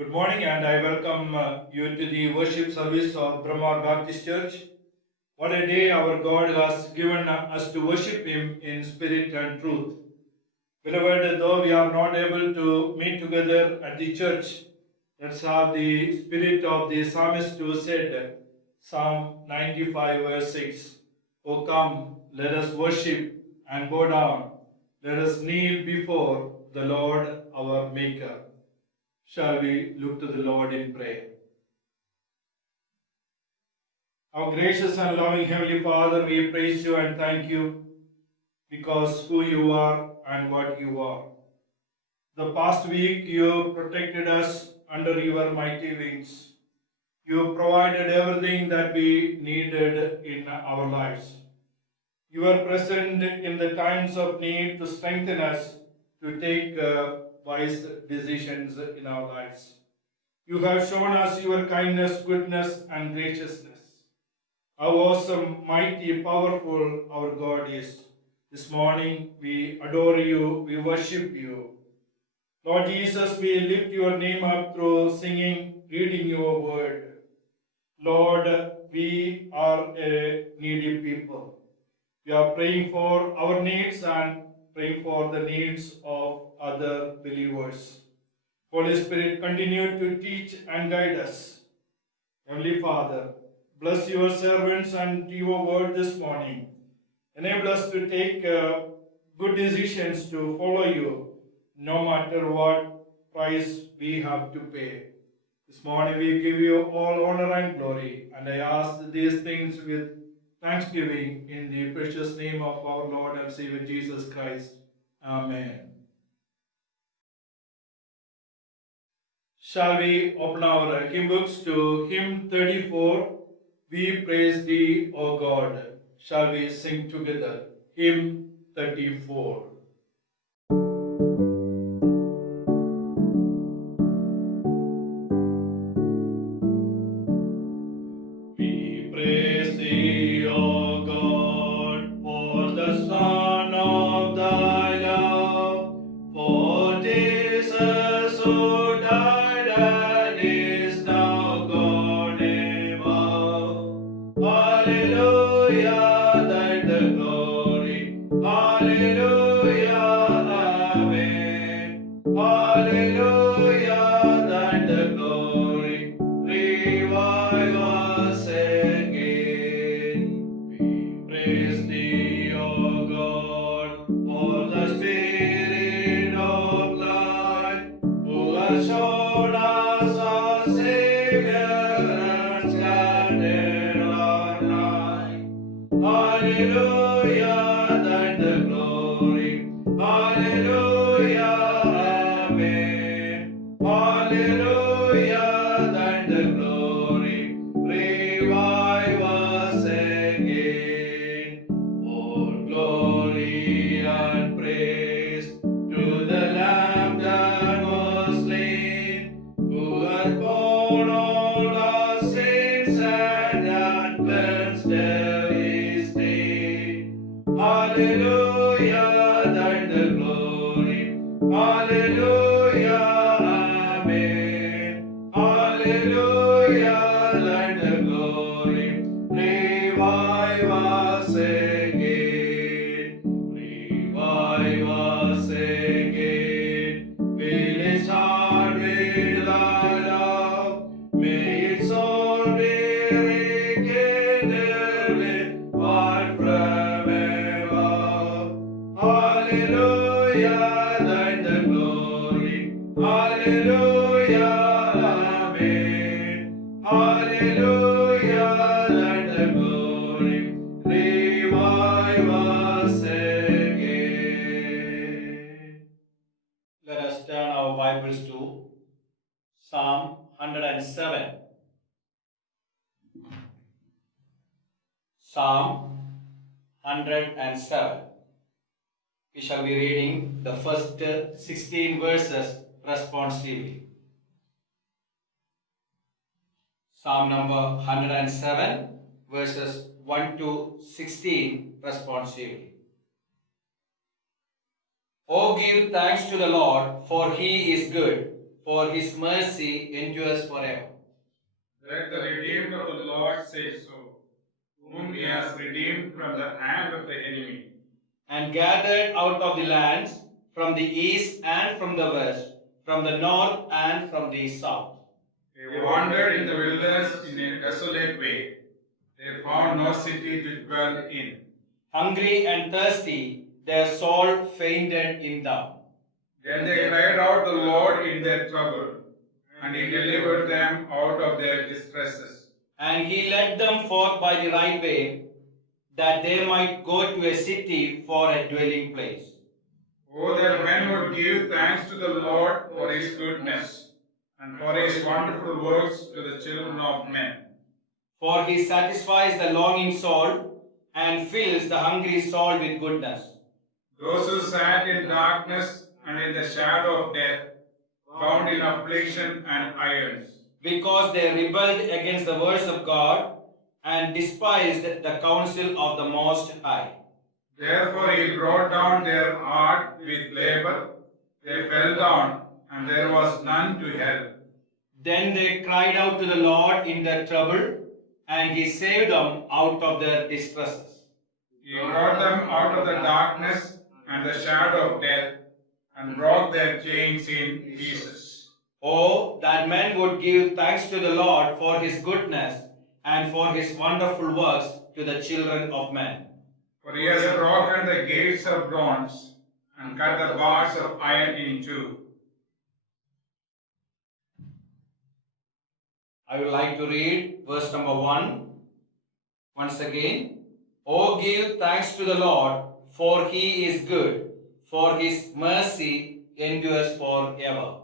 Good morning, and I welcome you to the worship service of Brahma Baptist Church. What a day our God has given us to worship Him in spirit and truth. Beloved, though we are not able to meet together at the church, let's have the spirit of the psalmist who said, Psalm 95, verse 6, O come, let us worship and bow down. Let us kneel before the Lord our Maker. Shall we look to the Lord in prayer? Our gracious and loving Heavenly Father, we praise you and thank you because who you are and what you are. The past week you protected us under your mighty wings. You provided everything that we needed in our lives. You are present in the times of need to strengthen us to take wise decisions in our lives. You have shown us your kindness, goodness, and graciousness. How awesome, mighty, powerful our God is. This morning we adore you, we worship you. Lord Jesus, we lift your name up through singing, reading your word. Lord, we are a needy people. We are praying for our needs and praying for the needs of other believers. Holy Spirit, continue to teach and guide us. Heavenly Father, bless your servants and your word this morning. Enable us to take good decisions to follow you, no matter what price we have to pay. This morning we give you all honor and glory, and I ask these things with thanksgiving in the precious name of our Lord and Savior Jesus Christ. Amen. Shall we open our hymn books to hymn 34, We Praise Thee, O God. Shall we sing together? Hymn 34. We praise Thee, O God, for the Son of Thy love, for Jesus who died and is now gone above. Hallelujah, Thine the glory. Hallelujah, Amen. Hallelujah, Thine the glory. Revive us again. We praise Thee, O God, for the Spirit of light, who has shown us our Savior and scattered our night. Hallelujah, Thine the glory. Hallelujah, Amen. Hallelujah, Thine the glory. Revive us again. All glory and praise to the Lamb that was slain, who hath borne all our sins and hath cleansed every stain. Hallelujah, Thine the glory. Hallelujah, Amen. Hallelujah, Thine the glory. Revive us again. Revive us again. Fill its heart with Thy love. May its soul be rekindled with fire from above. Hallelujah, Thine the glory. Hallelujah, Amen. Hallelujah, Thine the glory. Revive us again. Let us turn our Bibles to Psalm 107. Psalm 107. We shall be reading the first 16 verses responsively. Psalm number 107, verses 1 to 16 responsively. Oh, give thanks to the Lord, for He is good, for his mercy endures forever. Let the redeemed of the Lord say so, whom he has redeemed from the hand of the enemy, and gathered out of the lands, from the east and from the west, from the north and from the south. They wandered in the wilderness in a desolate way. They found no city to dwell in. Hungry and thirsty, their soul fainted in them. Then they cried out to the Lord in their trouble, and he delivered them out of their distresses. And he led them forth by the right way, that they might go to a city for a dwelling place. Oh, that men would give thanks to the Lord for his goodness, and for his wonderful works to the children of men. For he satisfies the longing soul, and fills the hungry soul with goodness. Those who sat in darkness and in the shadow of death, bound in affliction and irons, Because they rebelled against the words of God, and despised the counsel of the Most High. therefore he brought down their heart with labor. They fell down, and there was none to help. Then they cried out to the Lord in their trouble, and he saved them out of their distresses. He brought them out of the darkness and the shadow of death, and broke their chains in pieces. Oh, that men would give thanks to the Lord for his goodness, and for his wonderful works to the children of men. For he has broken the gates of bronze, and cut the bars of iron in two. I would like to read verse number 1 once again. Oh, give thanks to the Lord, for he is good, for his mercy endures forever.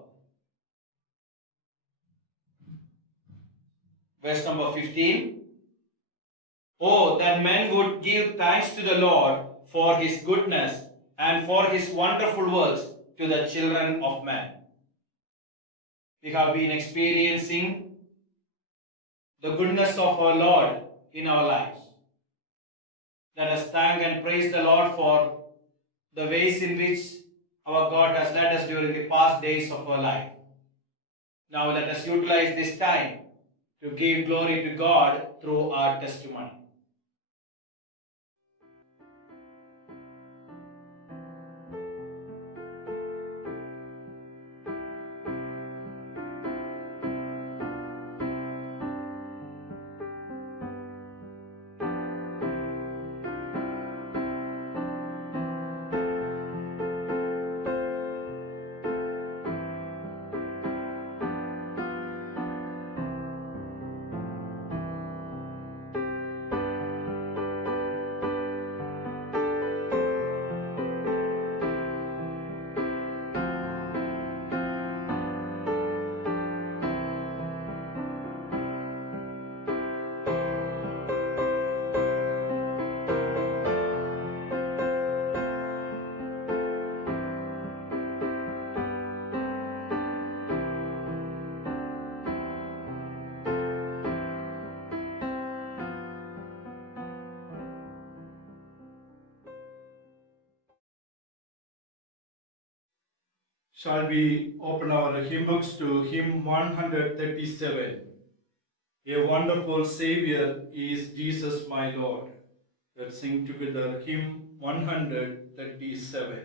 Verse number 15. Oh, that men would give thanks to the Lord for his goodness and for his wonderful works to the children of men. We have been experiencing the goodness of our Lord in our lives. Let us thank and praise the Lord for the ways in which our God has led us during the past days of our life. Now let us utilize this time to give glory to God through our testimony. Shall we open our hymn books to hymn 137? A wonderful Savior is Jesus my Lord. Let's sing together hymn 137.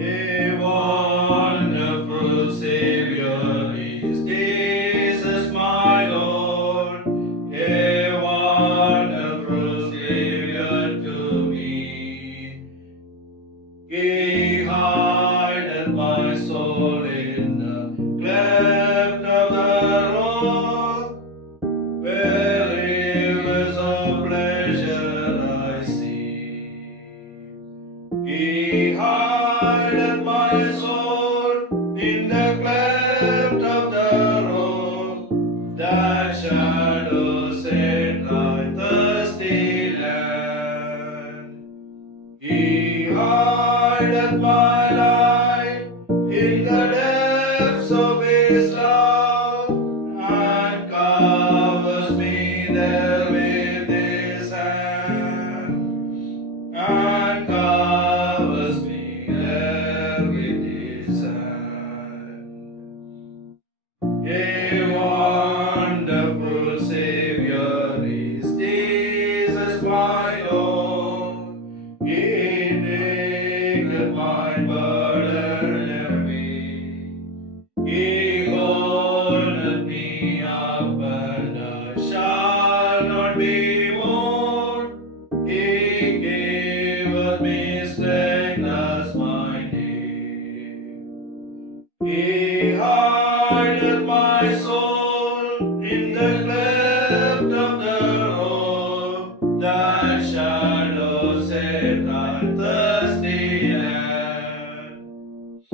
A He hideth my soul in the cleft of the rock, that shadows it right thirsty land.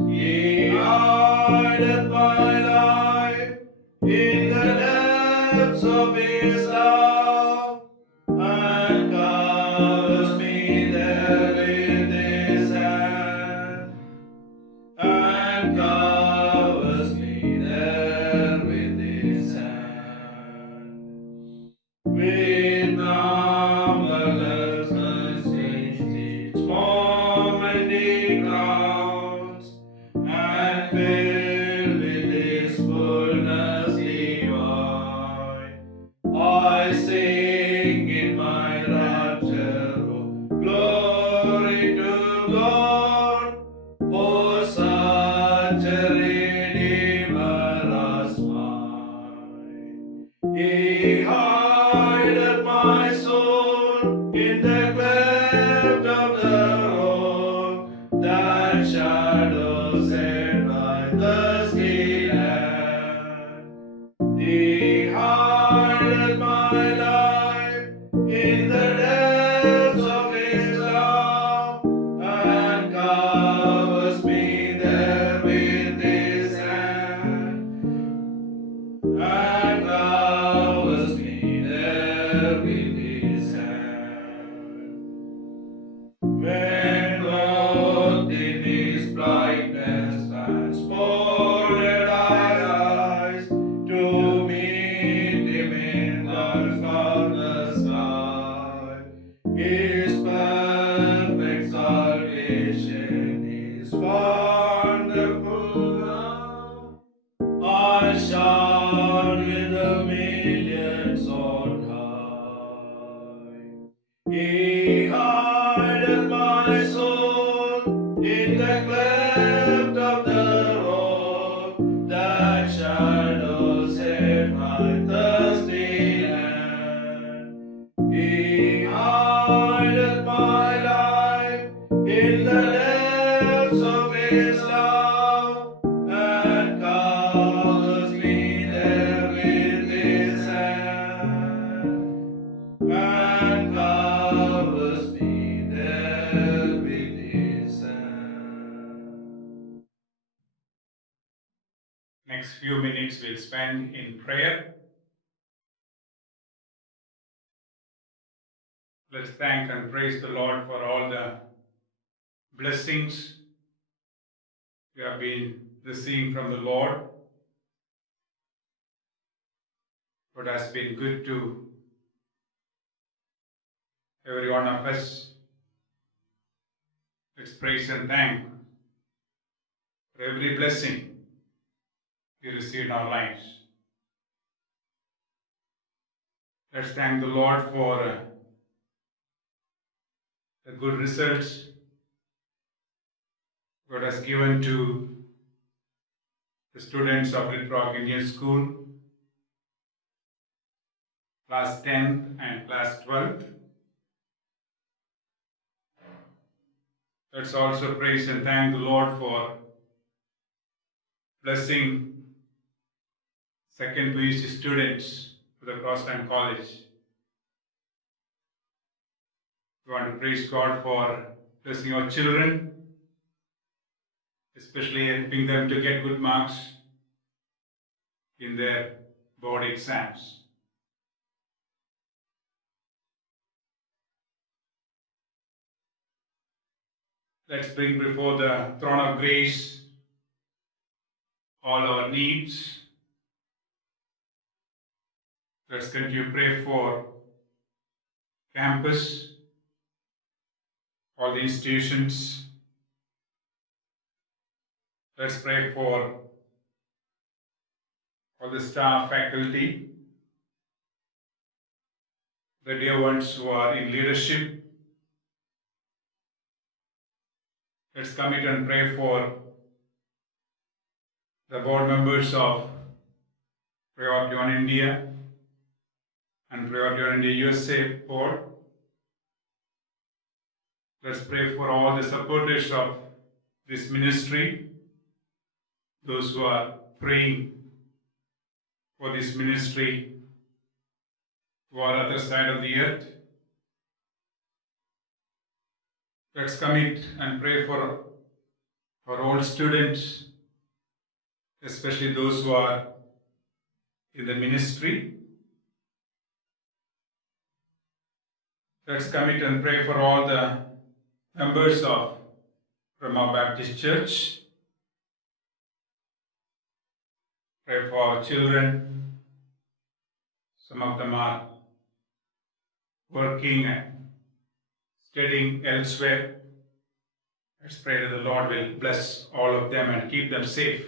He hideth my life in the depths of His love, and covers me there with His hand, and covers me there with His hand. With numberless blessings each moment He crowns, and filled with His fullness divine, I sing in my rapture, oh, glory to God, for such a Redeemer as mine. He hideth my soul in the cleft of the rock, that shadows it by the ski land. He hideth my life in the depths of His love, and covers me there with His hand, and covers me there with His hand. When clothed in His brightness, transported I rise to meet Him in the cloudless sky. His perfect salvation is wonderful now. I shone with the millions on high. He hideth my soul in the cleft of the rock, that shadows hid my thirsty land. He hideth my life in the depths of His love, and covers me there with His hand, and covers me there with His hand. Next few minutes we'll spend in prayer. Let's thank and praise the Lord for all the blessings we have been receiving from the Lord. God has been good to every one of us. Let's praise and thank for every blessing we receive in our lives. Let's thank the Lord for the good results God has given to the students of Little Rock Indian School, class 10th and class 12th. Let's also praise and thank the Lord for blessing second PUC students to the Crossland College. We want to praise God for blessing our children, especially helping them to get good marks in their board exams. Let's bring before the throne of grace all our needs. Let's continue to pray for campus, all the institutions. Let's pray for all the staff, faculty, the dear ones who are in leadership. Let's commit and pray for the board members of Priority One India and Priority One India USA board. Let's pray for all the supporters of this ministry. those who are praying for this ministry who are other side of the earth. Let's commit and pray for all students, especially those who are in the ministry. Let's commit and pray for all the members of Brahma Baptist Church. Pray for our children. Some of them are working and studying elsewhere. Let's pray that the Lord will bless all of them and keep them safe.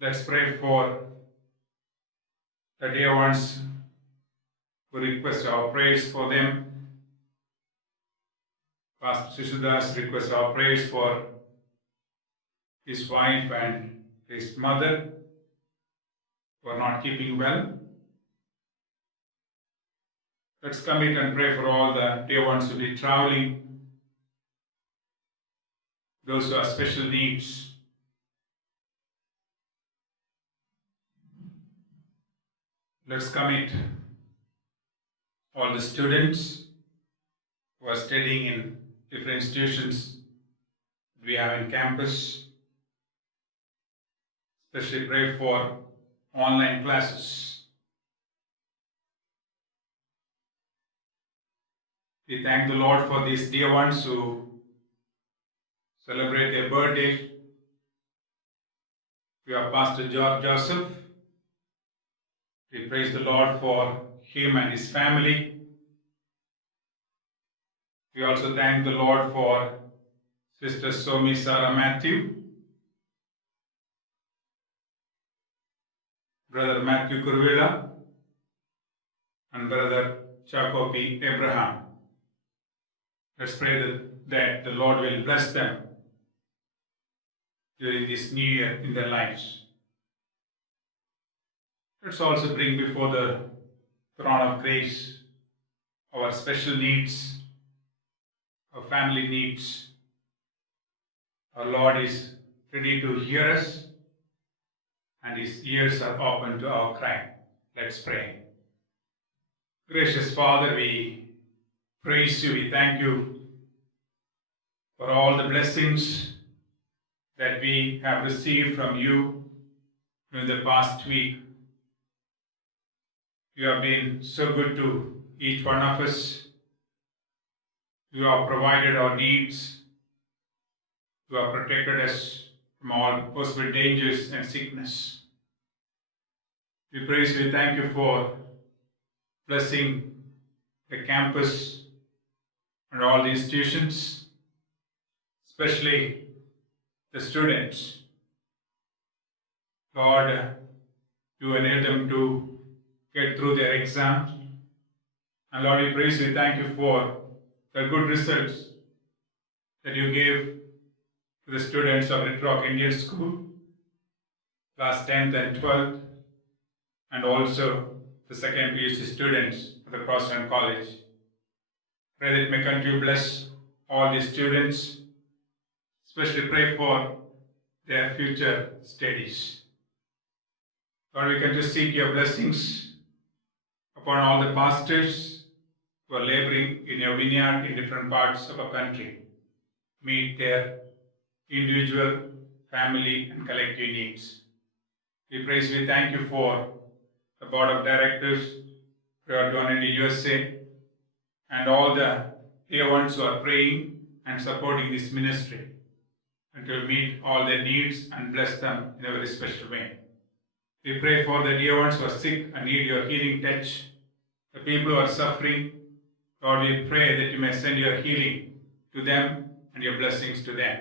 Let's pray for the dear ones who request our prayers for them. Pastor Sisudas requests our prayers for his wife and his mother who are not keeping well. Let's commit and pray for all the dear ones who will be traveling, those who have special needs. Let's commit all the students who are studying in different institutions we have in campus. Especially pray for online classes. We thank the Lord for these dear ones who celebrate their birthday. We have Pastor George Joseph. We praise the Lord for him and his family. We also thank the Lord for Sister Somi Sarah Matthew, Brother Matthew Kurvilla, and Brother Jacobi Abraham. Let's pray that the Lord will bless them during this new year in their lives. Let's also bring before the throne of grace our special needs, our family needs. Our Lord is ready to hear us, and his ears are open to our cry. Let's pray. Gracious Father, we praise you, we thank you for all the blessings that we have received from you in the past week. You have been so good to each one of us. You have provided our needs. You have protected us from all possible dangers and sickness. We praise you, thank you for blessing the campus and all the institutions, especially the students. Lord, you enable them to get through their exams. And Lord, we praise you, thank you for the good results that you gave to the students of Red Rock Indian School, class 10th and 12th, and also the second PhD students at the Crossland College. Pray that may continue to bless all the students, especially pray for their future studies. Lord, we continue to seek your blessings upon all the pastors who are laboring in your vineyard in different parts of our country. Meet their individual, family, and collective needs. We praise you, thank you for the board of directors who are doing in the USA and all the dear ones who are praying and supporting this ministry, and to meet all their needs and bless them in a very special way. We pray for the dear ones who are sick and need your healing touch, the people who are suffering. Lord, we pray that you may send your healing to them and your blessings to them.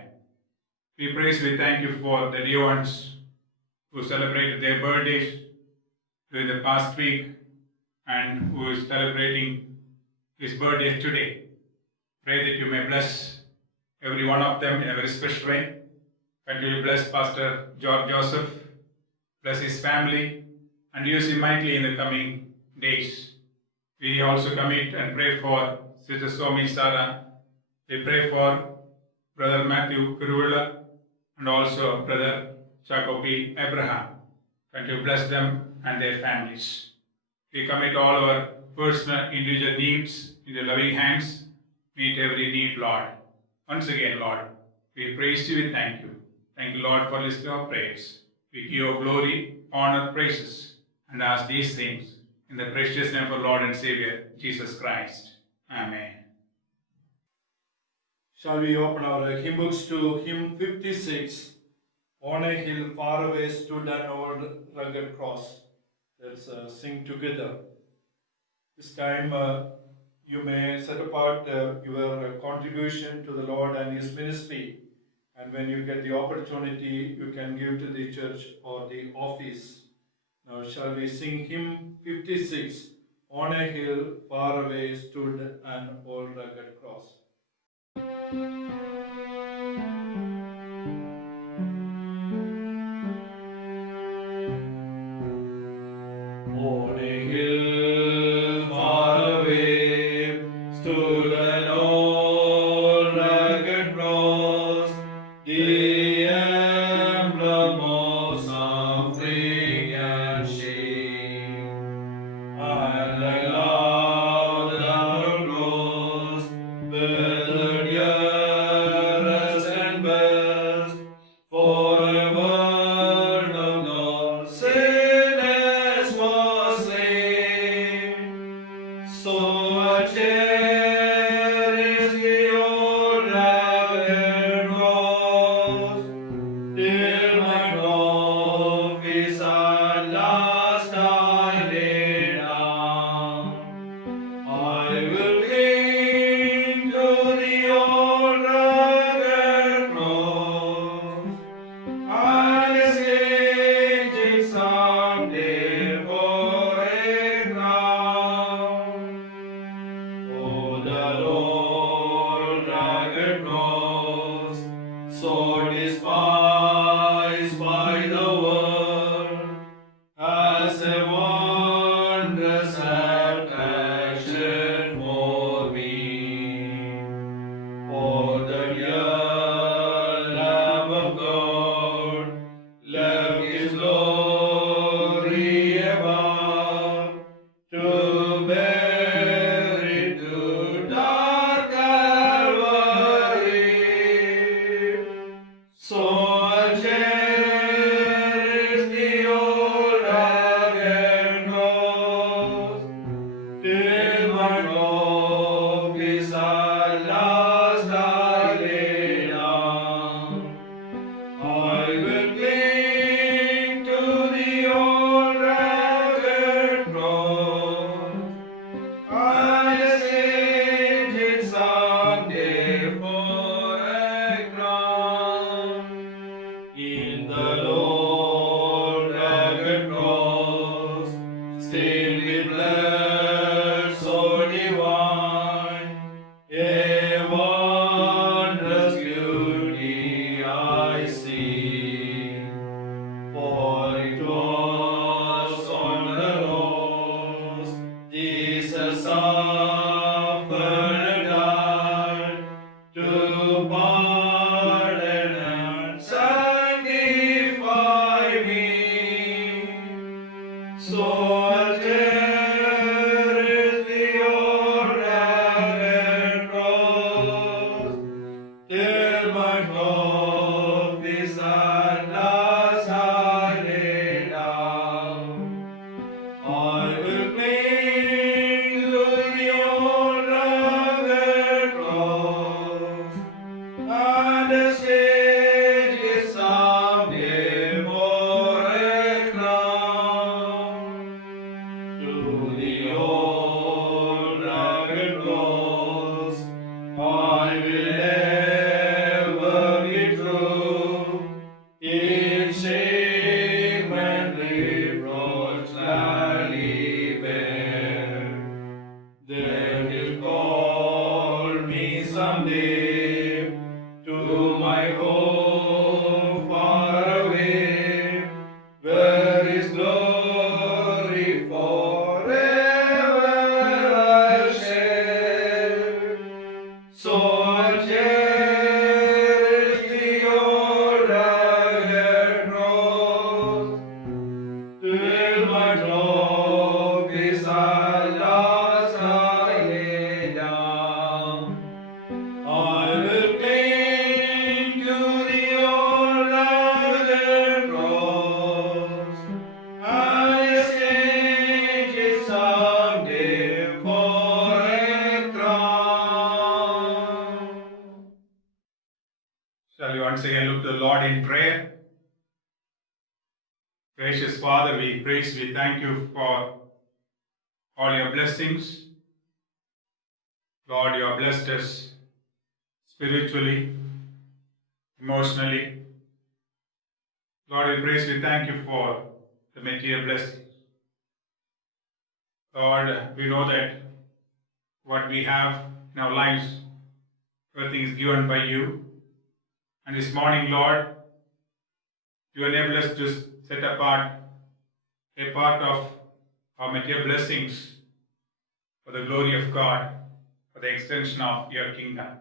We praise, we thank you for the dear ones who celebrated their birthdays during the past week and who is celebrating his birthday today. Pray that you may bless every one of them in a very special way. Continue to bless Pastor George Joseph, bless his family, and use him mightily in the coming days. We also commit and pray for Sister Somi Sarah We pray for Brother Matthew Kuruvilla and also Brother Jacobi Abraham. That you bless them and their families. We commit all our personal individual needs in your loving hands. Meet every need, Lord. Once again, Lord, we praise you, we thank you. Thank you, Lord, for listening to our prayers. We give you glory, honor, praises, and ask these things in the precious name of our Lord and Savior, Jesus Christ. Amen. Shall we open our hymn books to hymn 56? On a hill far away stood an old rugged cross. Let's sing together. This time you may set apart your contribution to the Lord and His ministry. And when you get the opportunity, you can give to the church or the office. Now shall we sing hymn 56? On a hill far away stood an old rugged cross. On a hill far away stood an old rugged cross, the emblem of suffering and shame. And like love that grows, whether dearest and best, for a word of God, sinless was slain. So I cherish the old rugged cross, till my love is at last I lay down. I will cling to the old rugged cross, and exchange it someday for a crown. Oh, that old rugged cross, so despised by the world, as a wondrous attraction for me. For the dear Lamb of God left His glory above, to bear it to dark Calvary. So I cherish the old rugged cross, till my love is at last I lay down. I will cling to the old rugged cross, and exchange it someday for a crown. In the old rugged cross, stained with blood so divine, a wondrous beauty I see. For it was on the cross Jesus suffered and died, to pardon and sanctify me. So I cherish the old rugged cross, till my love is at last I lay down. I will cling to the old rugged cross, and exchange it someday for a crown. To the old rugged cross I will ever be true, in shame and reproach gladly bear. Then He'll call me someday to my home far away, where His glory forever I'll share. So I Shall we once again look to the Lord in prayer? Gracious Father, we praise, we thank you for all your blessings. Lord, you have blessed us spiritually, emotionally. Lord, we praise, we thank you for the material blessings. Lord, we know that what we have in our lives, everything is given by you. And this morning, Lord, you enable us to set apart a part of our material blessings for the glory of God, for the extension of your kingdom.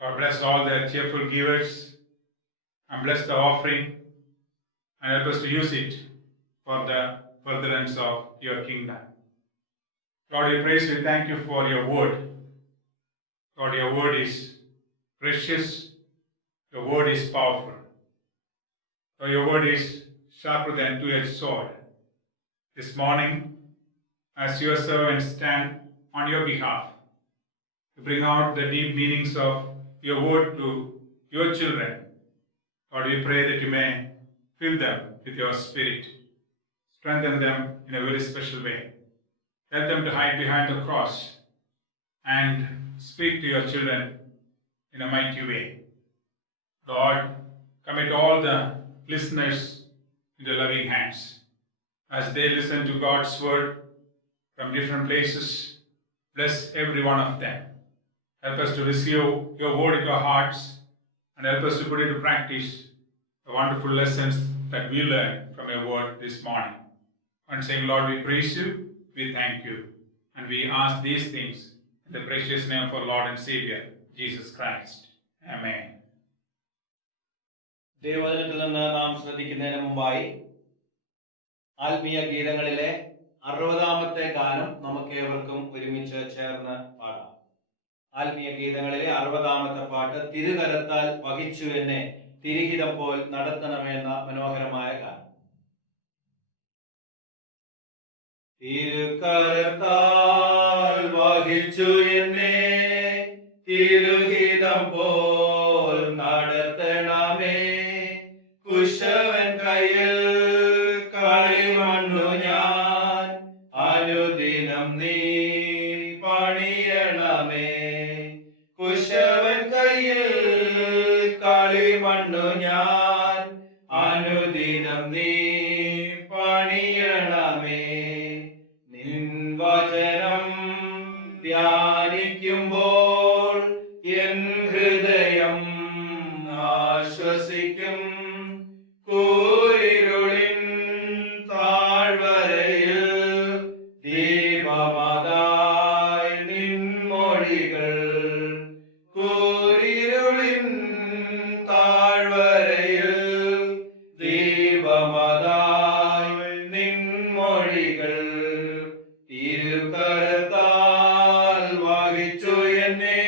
Lord, bless all the cheerful givers and bless the offering and help us to use it for the furtherance of your kingdom. Lord, we praise you, thank you for your word. Lord, your word is precious, your word is powerful. Lord, your word is sharper than two-edged sword. This morning, as your servants stand on your behalf, to bring out the deep meanings of your word to your children, Lord, we pray that you may fill them with your spirit, strengthen them in a very special way. Help them to hide behind the cross and speak to your children in a mighty way. Lord, commit all the listeners into loving hands. As they listen to God's word from different places, bless every one of them. Help us to receive your word into our hearts and help us to put into practice the wonderful lessons that we learned from your word this morning. And saying, Lord, we praise you, we thank you, and we ask these things in the precious name of our Lord and Savior, Jesus Christ. Amen. ദൈവവചനത്തിൽ നിന്ന് നാം ശ്രദ്ധിക്കുന്നതിന് മുമ്പായി ആത്മീയ ഗീതങ്ങളിലെ 60-ാമത്തെ ഗാനം നമുക്ക് ഏവർക്കും ഒരുമിച്ച് ചേർന്ന് പാടാം. ആത്മീയ ഗീതങ്ങളിലെ 60-ാമത്തെ പാട്ട് തിരുകരത്താൽ വഹിച്ചു എന്നെ തിരുഹിതം പോൽ നടത്തണമെന്ന മനോഹരമായ ഗാനം. തിരുകരത്താൽ വഹിച്ചു എന്നെ തിരുഹിതം പോൽ നടത്തണമേ, കുശവൻ കയ്യിൽ കളിമണ്ണു ഞാൻ അനുദിനം നീ പണിയണമേ, കുശവൻ കയ്യിൽ കളിമണ്ണു ഞാൻ അനുദിനം നീ പണിയണമേ. നിൻ വചനം ധ്യാനിക്കുമ്പോൾ എൻ ഹൃദയം ആശ്വസിക്കും, കൂരിരുളിൻ താഴ്വരയിൽ ദീപമതായി നിൻ മൊഴികൾ, കൂരിരുളിൻ താഴ്വരയിൽ ദീപമതായി നിൻ മൊഴികൾ. തിരുകരത്താൽ വഹിച്ചു എന്നെ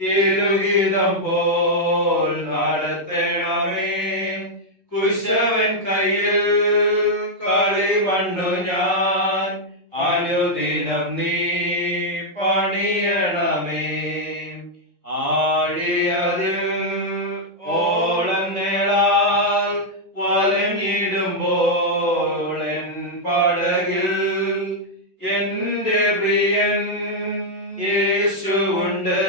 തിരുഹിതം പോൽ നടത്തണമേ, കുശവൻ കയ്യിൽ കളിമണ്ണു ഞാൻ അനുദിനം നീ പണിയണമേ. ആഴിയതിൽ ഓളങ്ങളാൽ വലഞ്ഞിടുമ്പോൾ എൻ പടകിൽ എന്റെ പ്രിയൻ യേശുവുണ്ട്,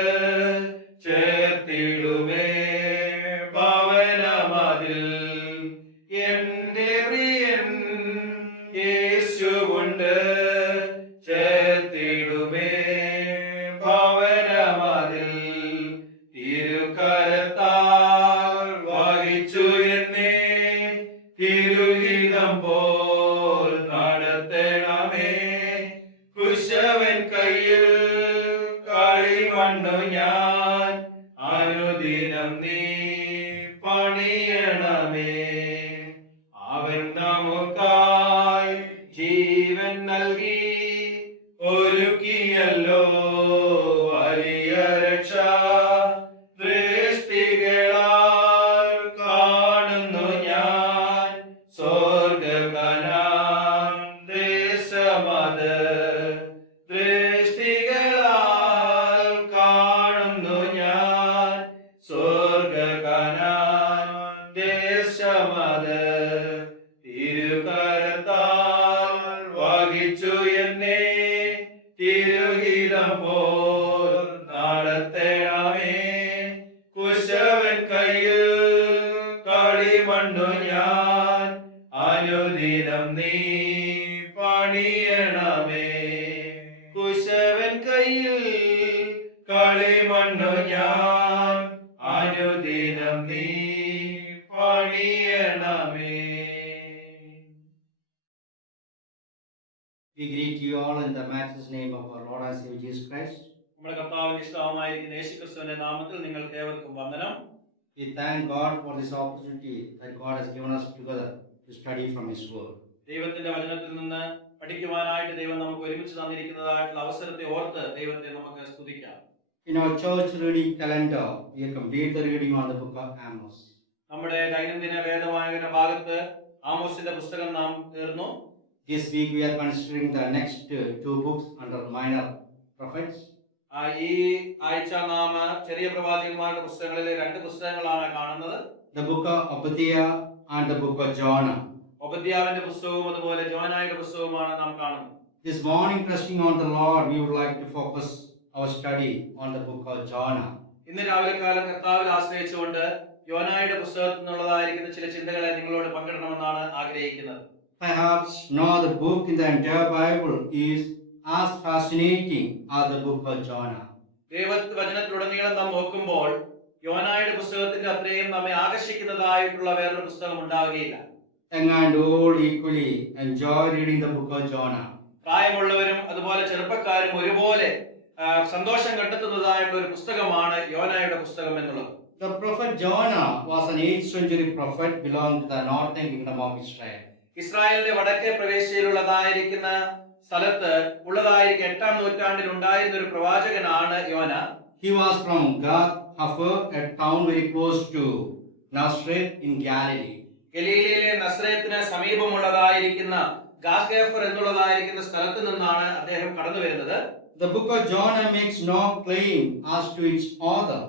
ചേർത്തിടുമേ ഭവനമതിൽ. എന്റെ പ്രിയൻ യേശുവുണ്ട്, ചേർത്തിടുമേ ഭവനമതിൽ. തിരുകരത്താൽ വഹിച്ചു എന്നെ തിരുഹിതം പോൽ നടത്തണമേ, കുശവൻ കയ്യിൽ കളിമണ്ണു ഞാൻ അനുദിനം നീ പണിയണമേ. അവൻ നമുക്കായി ജീവൻ നൽകി ഒരുക്കിയല്ലോ വലിയ രക്ഷ, ദൃഷ്ടികളാൽ കാണുന്നു ഞാൻ സ്വർഗ്ഗകനാൻ ദേശമത്, ദൃഷ്ടികളാൽ കാണുന്നു ഞാൻ സ്വർഗ്ഗ ഞാൻ അനുദിനം നീ പണിയണമേ. We greet you all in the matchless name of our Lord and Savior Jesus Christ. നമ്മുടെ കർത്താവിന്റെ ഇഷ്ടമായിരിക്കുന്ന യേശുക്രിസ്തുവിന്റെ നാമത്തിൽ നിങ്ങൾക്ക് ഏവർക്കും വന്ദനം. We thank God for this opportunity that God has given us together to study from His Word. ദൈവത്തിന്റെ വചനത്തിൽ നിന്ന് പഠിക്കുവാനായിട്ട് ദൈവം നമുക്ക് ഒരുമിച്ച് തന്നിരിക്കുന്നതായിട്ടുള്ള അവസരത്തെ ഓർത്ത് ദൈവത്തെ നമുക്ക് സ്തുതിക്കാം. In our church reading calendar, we have completed the reading on the book of Amos. നമ്മുടെ ദൈനംദിന വേദവായന ഭാഗത്ത് ആമോസിന്റെ പുസ്തകം നാം തീർന്നു. This week we are considering the next two books under minor prophets. ഈ ആഴ്ച നാം ചെറിയ പ്രവാചകന്മാരുടെ പുസ്തകങ്ങളിലെ രണ്ട് പുസ്തകങ്ങളാണ് കാണുന്നത്. The book of Obadiah and the book of Jonah. ഒബദ്യാവിന്റെ പുസ്തകവും അതുപോലെ ജോനായുടെ പുസ്തകവുമാണ് നാം കാണുന്നത്. This morning, trusting on the Lord, we would like to focus our study on the book of Jonah. ഇന്ന് രാവിലെ കാലം കർത്താവിൽ ആശ്രയിച്ചുകൊണ്ട് യോനായുടെ പുസ്തകത്തിൽ നിന്നുള്ളതായിരിക്കുന്ന ചില ചിന്തകളെ നിങ്ങളോട് പങ്കിടണമെന്നാണ് ആഗ്രഹിക്കുന്നത്. Perhaps no other book in the entire Bible is as fascinating as the book of Jonah. ദൈവവചനത്തിലുടനീളം നാം നോക്കുമ്പോൾ യോനായുടെ പുസ്തകത്തിന്റെ അത്രയും നമ്മെ ആകർഷിക്കുന്നതായിട്ടുള്ള വേറൊരു പുസ്തകം ഉണ്ടാവുകയില്ല. Young and old equally enjoy reading the book of Jonah. പ്രായമുള്ളവരും അതുപോലെ ചെറുപ്പക്കാരും ഒരുപോലെ സന്തോഷം കണ്ടെത്തുന്നതായിട്ടുള്ള ഒരു പുസ്തകമാണ് യോനായുടെ പുസ്തകം എന്നുള്ളത്. The prophet Jonah was an 8th century prophet belonging to the northern kingdom of Israel. ഇസ്രായേലിന്റെ വടക്കേ പ്രവേശിയിലുള്ളതായിരിക്കുന്ന സ്ഥലത്ത് ഉള്ളതായിരിക്കും 8ാം നൂറ്റാണ്ടിൽ ഉണ്ടായിരുന്ന ഒരു പ്രവാചകനാണ് യോന. He was from Gath Hafar, a town very close to Nazareth in Galilee. ഗലീലയിലെ നസ്രയത്തിന് സമീപമുള്ളതായിരിക്കുന്ന ഗാസ്ഹേഫർ എന്നുള്ളതായിരിക്കുന്ന സ്ഥലത്ത് നിന്നാണ് അദ്ദേഹം കടന്നു വരുന്നത്. The book of Jonah makes no claim as to its author.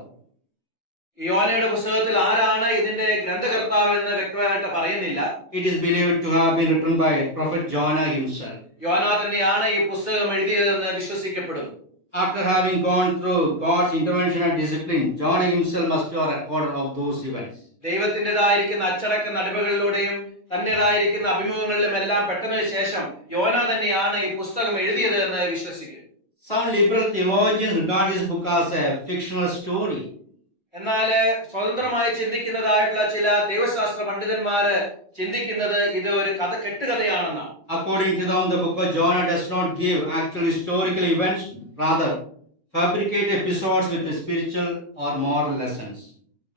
യോനയുടെ പുസ്തകത്തിൽ ആരാണ് ഇതിന്റെ ഗ്രന്ഥകർത്താവ് എന്ന് വ്യക്തമായിട്ട് പറയുന്നില്ല. It is believed to have been written by prophet Jonah himself. യോന തന്നെയാണ് ഈ പുസ്തകം എഴുതിയതെന്ന് വിശ്വസിക്കപ്പെടുന്നു. After having gone through God's intervention and discipline, Jonah himself must be a recorder of those events. ദൈവത്തിൻ്റെതായിരിക്കുന്ന അച്ചടക്ക നടപടികളിലൂടെയും തന്റേതായിരിക്കുന്ന അഭിമുഖങ്ങളിലും എല്ലാം പെട്ടതിനു ശേഷം യോന തന്നെയാണ് ഈ പുസ്തകം എഴുതിയത് എന്ന് വിശ്വസിക്കുന്നു. Some liberal theologians regard this book as a fictional story. എന്നാൽ സ്വതന്ത്രമായി ചിന്തിക്കുന്നതായിട്ടുള്ള ചില ദൈവശാസ്ത്ര പണ്ഡിതന്മാര് ചിന്തിക്കുന്നത് ഇത് ഒരു കെട്ടുകഥയാണെന്നാണ്. According to them, the book of Jonah does not give actual historical events, rather fabricate episodes with spiritual or moral lessons.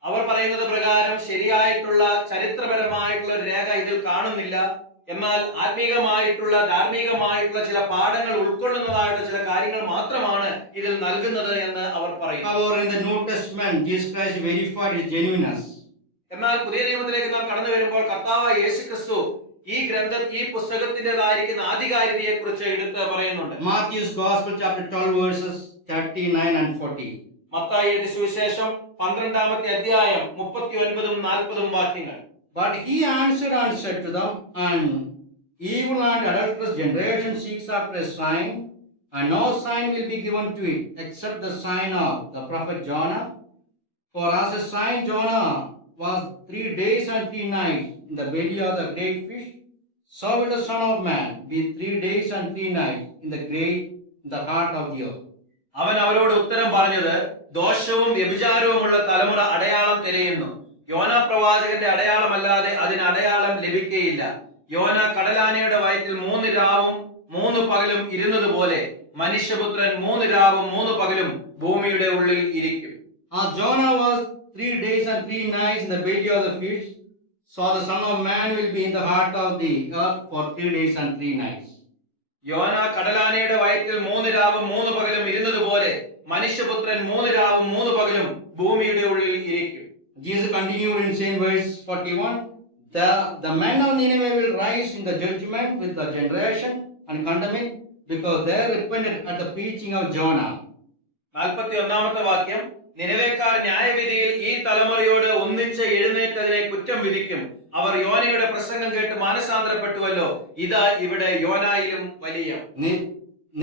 അവർ പറയുന്നത് പ്രകാരം ശരിയായിട്ടുള്ള ചരിത്രപരമായിട്ടുള്ള ഒരു രേഖ ഇതിൽ കാണുന്നില്ല. എന്നാൽ ആത്മീകമായിട്ടുള്ള ധാർമ്മികമായിട്ടുള്ള ചില പാഠങ്ങൾ ഉൾക്കൊള്ളുന്നതായിട്ടുള്ള ചില കാര്യങ്ങൾ മാത്രമാണ് ഇതിൽ നൽകുന്നത് എന്ന് അവർ പറയുന്നു. However, in the New Testament, Jesus Christ verified its genuineness. എന്നാൽ പുതിയ നിയമത്തിലേക്ക് നാം കടന്നു വരുമ്പോൾ കർത്താവായ യേശുക്രിസ്തു ഈ പുസ്തകത്തിന്റേതായിരിക്കുന്ന ആധികാരികതയെ കുറിച്ച് എടുത്ത് പറയുന്നുണ്ട്. Matthew's Gospel, chapter 12, verses 39 and 40. മത്തായിയുടെ സുവിശേഷം 12-ാമത്തെ അധ്യായം 39-40 വാക്യങ്ങൾ. But he answered and said to them, An evil and adulterous generation seeks after a sign, and no sign will be given to it, except the sign of the prophet Jonah. For as a sign Jonah was 3 days and 3 nights in the belly of the great fish, so will the Son of Man be 3 days and 3 nights in the heart of the earth. അവൻ അവരോട് ഉത്തരം പറഞ്ഞത്, ദോഷവും വ്യഭിചാരവുമുള്ള തലമുറ അടയാളം തിരയുന്നു. യോന പ്രവാചകന്റെ അടയാളമല്ലാതെ അതിന് അടയാളം ലഭിക്കുകയില്ല. യോന കടലാനയുടെ വയറ്റിൽ 3 രാവും 3 പകലും ഇരുന്നതുപോലെ മനുഷ്യപുത്രൻ 3 രാവും 3 പകലും ഭൂമിയുടെ ഉള്ളിൽ ഇരിക്കും. As Jonah was 3 days and 3 nights in the belly of the fish, so the Son of Man will be in the heart of the earth for 3 days and 3 nights. യോന കടലാനയുടെ വയറ്റിൽ 3 രാവും 3 പകലും ഇരുന്നതുപോലെ മനുഷ്യപുത്രൻ 3 രാവും 3 പകലും ഭൂമിയുടെ ഉള്ളിൽ ഇരിക്കും. Jesus continued in same verse 41, the men of Nineveh will rise in the judgment with the generation and condemn it, because they repented at the preaching of Jonah. 41-ാമത്തെ വാക്യം, നിനവേക്കാർ ന്യായവിധിയിൽ ഈ തലമുറയോട് ഒന്നിച്ച് എഴുന്നേറ്റതിനെ കുറ്റം വിധിക്കും. അവർ യോനയുടെ പ്രസംഗം കേട്ട് മാനസാന്തരപ്പെട്ടുവല്ലോ. ഇതാ ഇവിടെ യോനായിലും വലിയ.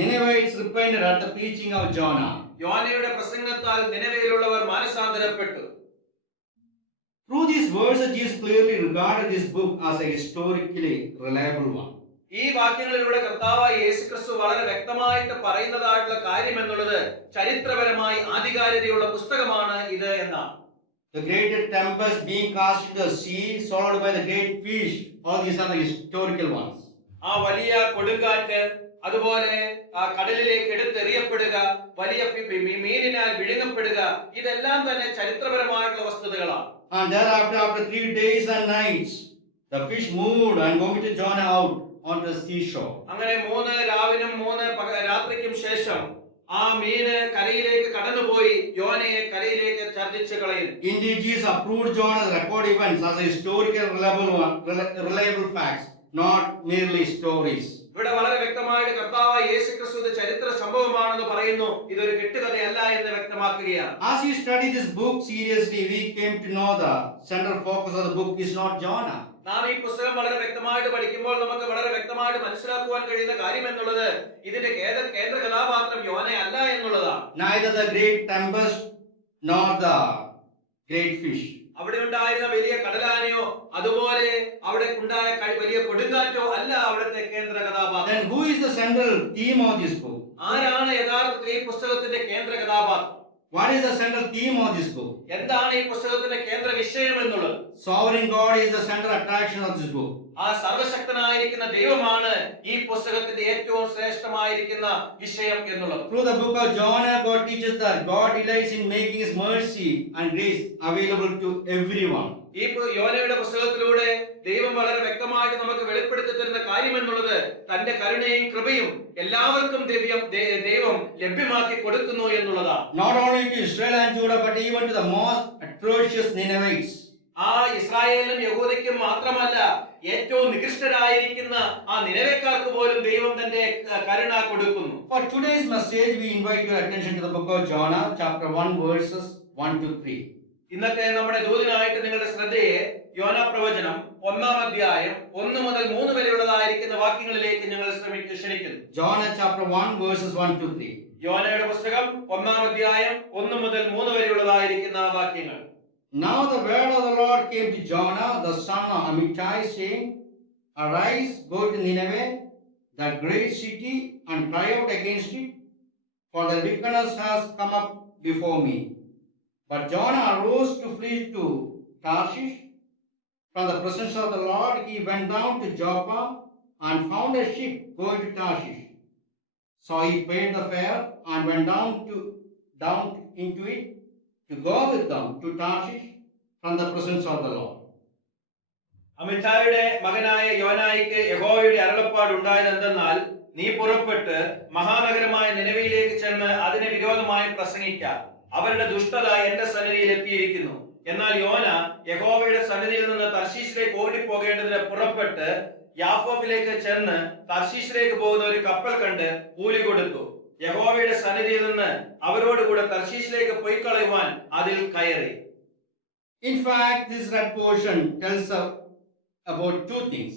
Ninevites repented at the preaching of Jonah. യോനയുടെ പ്രസംഗത്താൽ നിനവയിലുള്ളവർ മാനസാന്തരപ്പെട്ടു. Through these verses, Jesus clearly regarded this book as a historically reliable one. ഈ വാക്യങ്ങളിലൂടെ കർത്താവായ യേശുക്രിസ്തു വളരെ വ്യക്തമായിട്ട് പറയുന്നതായിട്ടുള്ള കാര്യം എന്നുള്ളത് ചരിത്രപരമായി ആധികാരികതയുള്ള പുസ്തകമാണ് ഇത് എന്നാണ്. The great tempest being cast into the sea, swallowed by the great fish. All these are the historical ones. ആ വലിയ കൊടുങ്കാറ്റ്, അതുപോലെ ആ കടലിലേക്ക് എടുത്തെറിയപ്പെടുക, വലിയ മീനിനാൽ വിഴുങ്ങപ്പെടുക, ഇതെല്ലാം തന്നെ ചരിത്രപരമായിട്ടുള്ള വസ്തുതകളാണ്. And thereafter, after 3 days and nights, the fish moved and vomited Jonah out onto the seashore. അങ്ങനെ 3 രാവിനും 3 രാത്രിക്കും ശേഷം ആ മീന് കരയിലേക്ക് കടന്നുപോയി യോനയെ കരയിലേക്ക് ഛർദ്ദിച്ചു കളയുന്നു. Indeed, Jesus approved Jonah's record events as a historical reliable facts, not merely stories. ഇവിടെ വളരെ വ്യക്തമായിട്ട് കർത്താവായ യേശുക്രിസ്തു ഇത് ചരിത്ര സംഭവമാണെന്ന് പറയുന്നു, ഇതൊരു കെട്ടുകഥയല്ല എന്ന് വ്യക്തമാക്കുകയാണ്. As we study this book seriously, we came to know the central focus of the book is not Jonah. നാം ഈ പുസ്തകം വളരെ വ്യക്തമായിട്ട് പഠിക്കുമ്പോൾ നമുക്ക് വളരെ വ്യക്തമായിട്ട് മനസ്സിലാക്കുവാൻ കഴിയുന്ന കാര്യം എന്നുള്ളത് ഇതിന്റെ കേന്ദ്ര കഥാപാത്രം യോന അല്ല എന്നുള്ളതാണ്. Neither the great tempest nor the great fish. അവിടെ ഉണ്ടായിരുന്ന വലിയ കടലാനയോ അതുപോലെ അവിടെ ഉണ്ടായ വലിയ കൊടുങ്കാറ്റോ അല്ല അവിടുത്തെ കേന്ദ്ര കഥാപാത്രം. Then who is the central theme of this book? ആരാണ് യഥാർത്ഥത്തിൽ ഈ പുസ്തകത്തിന്റെ കേന്ദ്ര കഥാപാത്രം? What is the central theme of this book? എന്താണ് ഈ പുസ്തകത്തിന്റെ കേന്ദ്ര വിഷയം എന്നുള്ളത്? Sovereign God is the central attraction of this book. ആ സർവശക്തനായിരിക്കുന്ന ദൈവമാണ് ഈ പുസ്തകത്തിന്റെ ഏറ്റവും ശ്രേഷ്ഠമായിരിക്കുന്ന വിഷയം എന്നുള്ളത്. Through the book of Jonah, God teaches that God delights in making His mercy and grace available to everyone. ഈ യോനയുടെ പുസ്തകത്തിലൂടെ ദൈവം വളരെ വ്യക്തമായിട്ട് നമുക്ക് വെളിപ്പെടുത്തി തരുന്ന കാര്യം എന്നുള്ളത് തന്റെ കരുണയും കൃപയും എല്ലാവർക്കും ദൈവം ലഭ്യമാക്കി കൊടുക്കുന്നു എന്നുള്ളതാണ്. Not only to Israel and Judah, but even to the most atrocious Ninevites. ആ ഇസ്രായേലിനും യഹൂദയ്ക്കും മാത്രമല്ല, ഏറ്റവും നികൃഷ്ടരായിരിക്കുന്ന ആ നിനവേക്കാർക്ക് പോലും ദൈവം തന്റെ കരുണ കൊടുക്കുന്നു. For today's message, we invite your attention to the book of Jonah, chapter 1, verses 1 to 3. ഇന്നത്തെ നമ്മുടെ ദൂതിനായിട്ട് നിങ്ങളുടെ ശ്രദ്ധയെ യോന പ്രവചനം 1-ാം അധ്യായം 1 മുതൽ 3 വരെയുള്ളതായിരിക്കുന്ന വാക്യങ്ങളിലേക്ക് ഞങ്ങൾ ക്ഷണിക്കുന്നു. Jonah chapter 1, verses 1 to 3. യോനയുടെ പുസ്തകം 1-ാം അധ്യായം 1 മുതൽ 3 വരെയുള്ളതായിരിക്കുന്ന വാക്യങ്ങൾ. Now the word of the Lord came to Jonah, the son of Amittai, saying, Arise, go to Nineveh, that great city, and cry out against it, for their wickedness has come up before me. But Jonah arose to flee to Tarshish. From the presence of the Lord, he went down to Joppa and found a ship going to Tarshish. So he paid the fare and went down into it to go with them to Tarshish from the presence of the Lord. അമിത്തായുടെ മകനായ യോനായിക്ക് യഹോവയുടെ അരുളപ്പാട് ഉണ്ടായതെന്തെന്നാൽ, നീ പുറപ്പെട്ട് മഹാനഗരമായ നിനവയിലേക്ക് ചെന്ന് അതിന് വിരോധമായി പ്രസംഗിക്കാം. അവരുടെ ദുഷ്ടത എന്റെ സന്നിധിയിൽ എത്തിയിരിക്കുന്നു. എന്നാൽ യോന യഹോവയുടെ സന്നിധിയിൽ നിന്ന് തർശീശിലേക്ക് ഓടിപ്പോകേണ്ടതിന് പുറപ്പെട്ട് യാഫോഫിലേക്ക് ചെന്ന് തർശീശിലേക്ക് പോകുന്ന ഒരു കപ്പൽ കണ്ട് കൂലി കൊടുത്തു. യഹോവയുടെ സന്നിധിയിൽ നിന്ന് അവരോടുകൂടെ തർശീശിലേക്ക് പോയി കളയുവാൻ അതിൽ കയറി. In fact, this red portion tells about two things.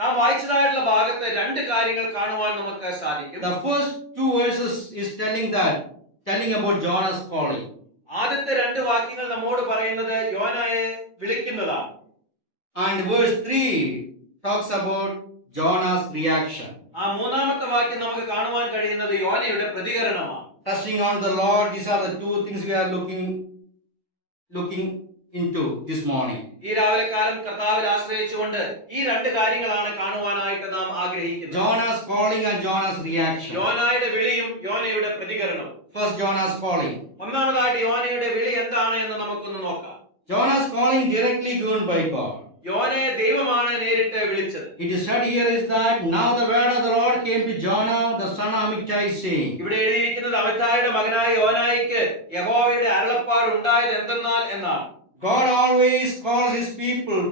നാം വായിച്ചതായിട്ടുള്ള ഭാഗത്ത് 2 കാര്യങ്ങൾ കാണുവാൻ നമുക്ക് സാധിക്കും. The first 2 verses is telling about Jonah's calling. ആദ്യത്തെ 2 വാക്യങ്ങൾ നമ്മോട് പറയുന്നത് യോനയെ വിളിക്കുന്നതാണ്. And verse 3 talks about Jonah's reaction. ആ 3-ാമത്തെ വാക്യം നമുക്ക് കാണുവാൻ കഴിയുന്നത് യോനയുടെ പ്രതികരണമാണ്. Trusting on the Lord, these are the 2 things we are looking into this morning. ഈ രാവിലെ കാലം കർത്താവിൽ ആശ്രയിച്ചുകൊണ്ട് ഈ 2 കാര്യങ്ങളാണ് കാണുവാനായിട്ട് നാം ആഗ്രഹിക്കുന്നത്. Jonah's calling and Jonah's reaction. യോനയുടെ വിളിയും യോനയുടെ പ്രതികരണവും. First, Jonah's calling. ഒന്നാമതായിട്ട് യോനയുടെ വിളി എന്താണ് എന്ന് നമുക്കൊന്ന് നോക്കാം. Jonah's calling directly given by God. യോനയെ ദൈവമാണ് നേരിട്ട് വിളിച്ചത്. It is said here is that now the word of the Lord came to Jonah, the son of Amittai, saying. ഇവിടെ എഴുതിയിരിക്കുന്നത് അമിത്തായുടെ മകനായ യോനായിക്ക് യഹോവയുടെ അരുളപ്പാട് ഉണ്ടായത് എന്തെന്നാൽ എന്നാണ്. God always calls his people.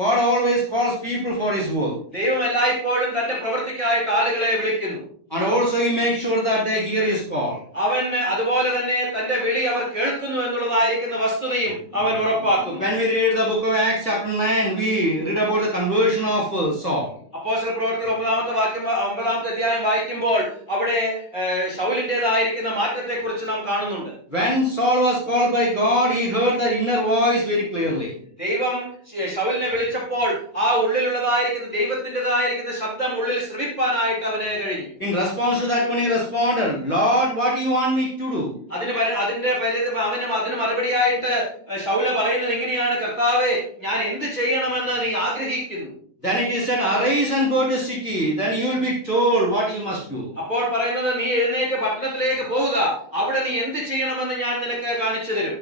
God always calls people for his work. ദൈവം എല്ലായ്പ്പോഴും തന്റെ പ്രവൃത്തിക്കായിട്ട് ആളുകളെ വിളിക്കുന്നു. And also he makes sure that they hear his call. അവൻ അതുപോലെ തന്നെ തന്റെ വിളി അവർ കേൾക്കുന്നു എന്നുള്ളതായിരിക്കുന്ന വസ്തുതയും അവൻ ഉറപ്പാക്കുന്നു. When we read the book of Acts chapter 9, we read about the conversion of Saul. അപ്പോസ്തല പ്രവൃത്തികൾ 9-ാമത്തെ അധ്യായം വായിക്കുമ്പോൾ അവിടെ ശൗലിന്റേതായിരിക്കുന്ന മാറ്റത്തെ കുറിച്ച് നാം കാണുന്നുണ്ട്. When Saul was called by God, he heard the inner voice very clearly. ദൈവം ശൗലിനെ വിളിച്ചപ്പോൾ ആ ഉള്ളിലുള്ളതായിരിക്കുന്ന ദൈവത്തിൻ്റെതായിരിക്കുന്ന ശബ്ദം ഉള്ളിൽ ശ്രവിപ്പാനായിട്ട് അവന് കഴിഞ്ഞു. In response to that, when he responded, Lord, what do you want me to do? അതിന് മറുപടിയായിട്ട് ശൗല പറയുന്നത് എങ്ങനെയാണ്, കർത്താവേ ഞാൻ എന്ത് ചെയ്യണമെന്ന് നീ ആഗ്രഹിക്കുന്നു. Then it is said, arise and go to the city, then you will be told what you must do. അപ്പോൾ പറയുന്നത്, നീ എഴുന്നേറ്റ് പട്ടണത്തിലേക്ക് പോവുക, അവിടെ നീ എന്ത് ചെയ്യണമെന്ന് ഞാൻ നിനക്ക് കാണിച്ചു തരും.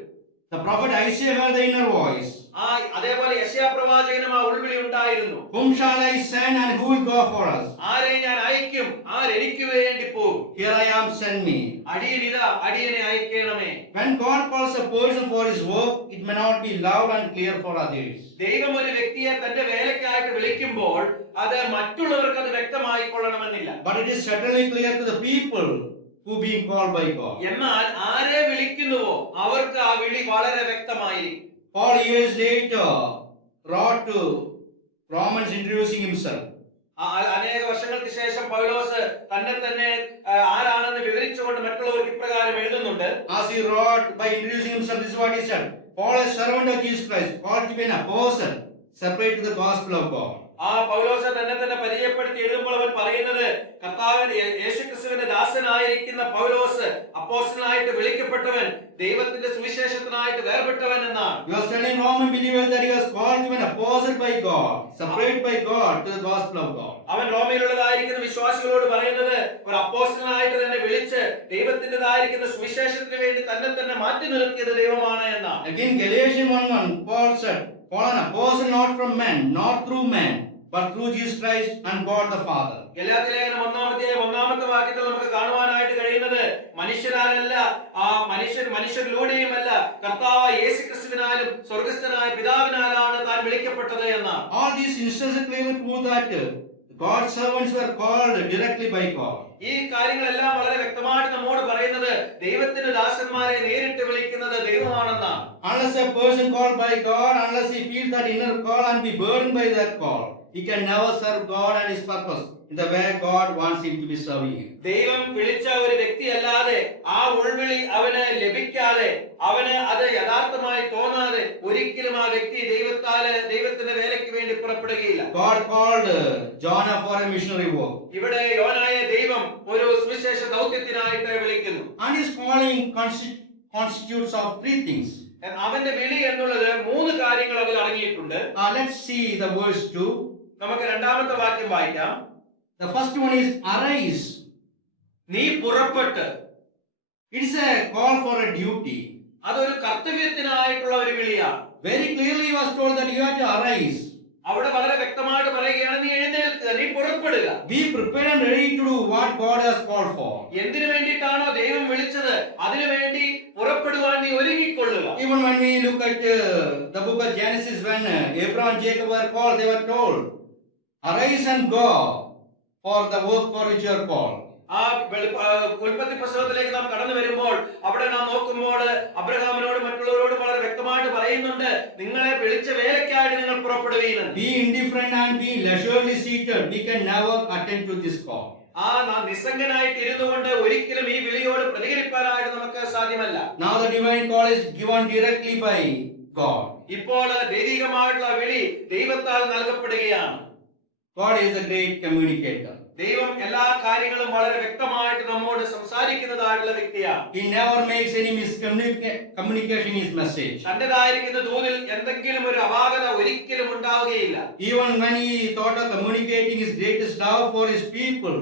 The prophet Isaiah heard the inner voice. അതേപോലെ യെശയ്യാ പ്രവാചകനും ആ ഉൾവിളി ഉണ്ടായിരുന്നു. Whom shall I send and who will go for us? ആരെ ഞാൻ അയക്കും, ആരെനിക്ക് വേണ്ടി പോകും. Here I am, send me. അടിയനിതാ, അടിയനെ അയക്കണമേ. When God calls a person for his work, it may not be loud and clear for others. ദൈവം ഒരു വ്യക്തിയെ തന്റെ വേലയ്ക്കായിട്ട് വിളിക്കുമ്പോൾ അത് മറ്റുള്ളവർക്ക് അത് വ്യക്തമായി കൊള്ളണമെന്നില്ല. But it is certainly clear to the people who being called by God. എന്നാൽ ആരെ വിളിക്കുന്നുവോ അവർക്ക് ആ വിളി വളരെ വ്യക്തമായിരിക്കും. Paul years later wrote to Romans introducing himself. അനേക വർഷങ്ങൾക്ക് ശേഷം പൗലോസ് തന്നെ ആരാണെന്ന് വിവരിച്ചുകൊണ്ട് മറ്റുള്ളവർക്ക് ഇപ്രകാരം എഴുതുന്നുണ്ട്. As he wrote by introducing himself, this is what he said: Paul, a servant of Jesus Christ, called to be an apostle, separate to the gospel of God. ആ പൗലോസ് തന്നെ പരിചയപ്പെടുത്തി എഴുതുമ്പോൾ അവൻ പറയുന്നത്, കർത്താവിന്റെ യേശുക്രിസ്തുവിന്റെ ദാസനായിരിക്കുന്ന പൗലോസ്, അപ്പോസ്തലനായിട്ട് വിളിക്കപ്പെട്ടവൻ, ദൈവത്തിന്റെ സുവിശേഷത്തിനായിട്ട് വേർപെട്ടവൻ എന്നാണ്. He was telling Roman believers that he was called to be an apostle by God, separate by God to the gospel of God. അവൻ റോമയിലുള്ളതായിരിക്കുന്ന വിശ്വാസികളോട് പറയുന്നത്, ഒരു അപ്പോസ്തലനായിട്ട് തന്നെ വിളിച്ച് ദൈവത്തിന്റേതായിരിക്കുന്ന സുവിശേഷത്തിന് വേണ്ടി തന്നെ മാറ്റി നിർത്തിയത് ദൈവമാണ് എന്നാണ്. Again, Galatians 1:1, Paul said, Paul, an apostle not from men, not through men, but through Jesus Christ and God the Father. ഗലാത്യലേഖനം 1-ാമത്തെ വാക്യത്തിൽ നമുക്ക് കാണുവാനായിട്ട് കഴിയുന്നത്, മനുഷ്യരാലല്ല, ആ മനുഷ്യരിലൂടെയുമല്ല, കർത്താവ് യേശുക്രിസ്തുവിനാലും സ്വർഗ്ഗസ്ഥനായ പിതാവിനാലാണ് താൻ വിളിക്കപ്പെട്ടത് എന്നാണ്. All these instances clearly prove that God's servants were called directly by God. ഈ കാര്യങ്ങളെല്ലാം വളരെ വ്യക്തമായിട്ട് നമ്മോട് പറയുന്നത്, ദൈവത്തിന്റെ ദാസന്മാരെ നേരിട്ട് വിളിക്കുന്നത് ദൈവമാണെന്നാണ്. Unless a person called by God, unless he feels that inner call and be burdened by that call, he can never serve God and his purpose in the way God wants him to be serving him. ദൈവം വിളിച്ച ഒരു വ്യക്തി അല്ലാതെ ആ ഉൾവിളി അവന് ലഭിക്കാതെ, അവന് അത് യഥാർത്ഥമായി തോന്നാതെ ഒരിക്കലും ആ വ്യക്തി ദൈവത്തിന്റെ വേലയ്ക്ക് വേണ്ടി പുറപ്പെടുകയില്ല. God called Jonah for a missionary work. ഇവിടെ യോനായെ ദൈവം ഒരു സുവിശേഷ ദൗത്യത്തിനായിട്ട് വിളിക്കുന്നു. And his calling constitutes of three things. അവന്റെ വിളി എന്നുള്ളത് 3 കാര്യങ്ങൾ അതിൽ അടങ്ങിയിട്ടുണ്ട്. Let's see the verse 2. നമുക്ക് 2-ാമത്തെ വാക്യം വായിക്കാം. The first one is arise. നീ പുറപ്പെട്ട്. It is a call for a duty. അതൊരു കർത്തവ്യത്തിനായിട്ടുള്ള ഒരു വിളിയാണ്. Very clearly he was told that you have to arise. അവിടെ വളരെ വ്യക്തമായിട്ട് പറയുകയാണ്, നീ എഴുന്നേൽക്കുക, നീ പുറപ്പെടുക. Be prepared and ready to do what God has called for. എന്തിനു വേണ്ടിയിട്ടാണോ ദൈവം വിളിച്ചത് അതിനു വേണ്ടി പുറപ്പെടുവാൻ നീ ഒരുങ്ങിക്കൊള്ളുക. Even when we look at the book of Genesis, when Abraham and Jacob were called, they were told, arise and go for the work for which you are called. ആ ഉൽപ്പത്തി പുസ്തകത്തിലേക്ക് നാം കടന്നു വരുമ്പോൾ അവിടെ നാം നോക്കുമ്പോൾ അബ്രഹാമിനോടും മറ്റുള്ളവരോടും വളരെ വ്യക്തമായിട്ട് പറയുന്നുണ്ട്, നിങ്ങളെ വിളിച്ച വേലയ്ക്കായിട്ട് നിങ്ങൾ പുറപ്പെടുകയെന്ന്. Be indifferent and be leisurely seated. We can never attend to this call. നാം നിസ്സംഗനായിട്ട് ഇരുന്നുകൊണ്ട് ഒരിക്കലും ഈ വിളിയോട് പ്രതികരിക്കാനായിട്ട് നമുക്ക് സാധ്യമല്ല. Now the divine call is given directly by God. ഇപ്പോൾ ദൈവികമായിട്ടുള്ള വിളി ദൈവത്താൽ നൽകപ്പെടുകയാണ്. God is a great communicator. ദൈവം എല്ലാ കാര്യങ്ങളും വളരെ വ്യക്തമായിട്ട് നമ്മോട് സംസാരിക്കുന്നതായിട്ടുള്ള വ്യക്തിയാണ്. He never makes any miscommunication in his message. തന്റേതായിരിക്കുന്ന ദൂതിൽ എന്തെങ്കിലും ഒരു അപാകത ഒരിക്കലും ഉണ്ടാവുകയില്ല. Even when he thought of communicating his greatest love for his people,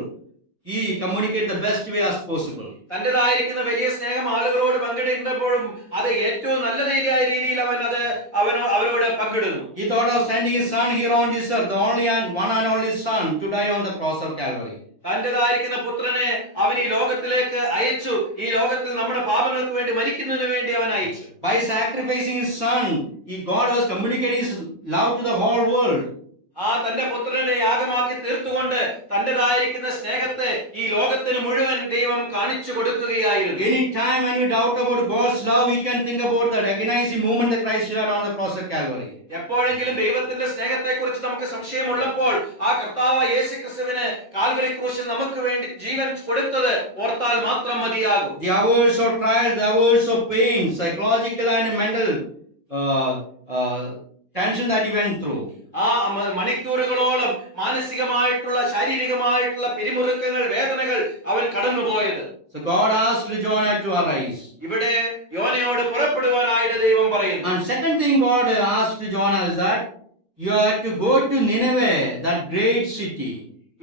he communicated the best way as possible. തന്റേതായിരിക്കുന്ന വലിയ സ്നേഹം ആളുകളോട് പങ്കിടുമ്പോഴും അത് ഏറ്റവും നല്ല രീതിയിൽ അവരോട് പങ്കിടുന്നു. He thought of sending his son here on this earth, the only and one and only son, to die on the cross of Calvary. തന്റേതായിരിക്കുന്ന പുത്രനെ അവൻ ഈ ലോകത്തിലേക്ക് അയച്ചു. ഈ ലോകത്തിൽ നമ്മുടെ പാപങ്ങൾക്ക് വേണ്ടി മരിക്കുന്നതിന് വേണ്ടി അവൻ അയച്ചു. By sacrificing his son, God was communicating his love to the whole world. തന്റെ പുത്രനെ യാഗമാക്കി തീർത്തുകൊണ്ട് തന്റേതായിരിക്കുന്ന സ്നേഹത്തെ ഈ ലോകത്തിന് മുഴുവൻ ദൈവം കാണിച്ചു കൊടുക്കുകയായിരുന്നു. Any time when we doubt about God's love, we can think about the agonizing moment that Christ had on the cross of Calvary. എപ്പോഴെങ്കിലും ദൈവത്തിന്റെ സ്നേഹത്തെ കുറിച്ച് നമുക്ക് സംശയമുള്ളപ്പോൾ ആ കർത്താവ് യേശുക്രിസ്തുവിനെ കാൽവരി ക്രൂശിൽ നമുക്ക് വേണ്ടി ജീവൻ കൊടുത്തത് ഓർത്താൽ മാത്രം മതിയാകും. The hours of trial, the hours of pain, psychological and mental tension that he went through. ആ മണിക്കൂറുകളോളം മാനസികമായിട്ടുള്ള ശാരീരികമായിട്ടുള്ള പിരിമുറുക്കങ്ങൾ വേദനകൾ അവൻ കടന്നുപോയത്. So God asked Jonah to arise. ഇവിടെ യോനയോട് പുറപ്പെടുവാനായിട്ട് ദൈവം പറയുന്നു. And second thing God asked Jonah is that you have to go to Nineveh, that great city.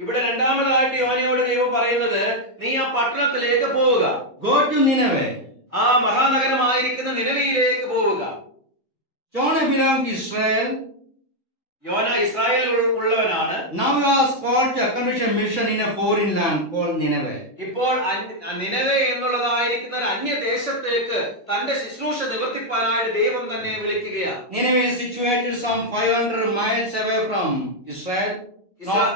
ഇവിടെ രണ്ടാമതായിട്ട് യോനയോട് ദൈവം പറയുന്നത് നീ ആ പട്ടണത്തിലേക്ക് പോവുക. Go to Nineveh. ആ മഹാനഗരമായിരിക്കുന്ന നിനവയിലേക്ക് പോവുക. Jonah belonged to Israel. യോന ഇസ്രായേൽ ഉള്ളവനാണ്. Now he was called to accomplish a mission in a foreign land called Nineveh. ഇപ്പോൾ നിനവെ എന്നുള്ളതായിരിക്കുന്ന ഒരു അന്യദേശത്തേക്ക് തന്റെ ശുശ്രൂഷ നിവർത്തിപ്പാനായിട്ട് ദൈവം തന്നെ വിളിക്കുകയാണ്. Nineveh is situated some 500 miles away from Israel,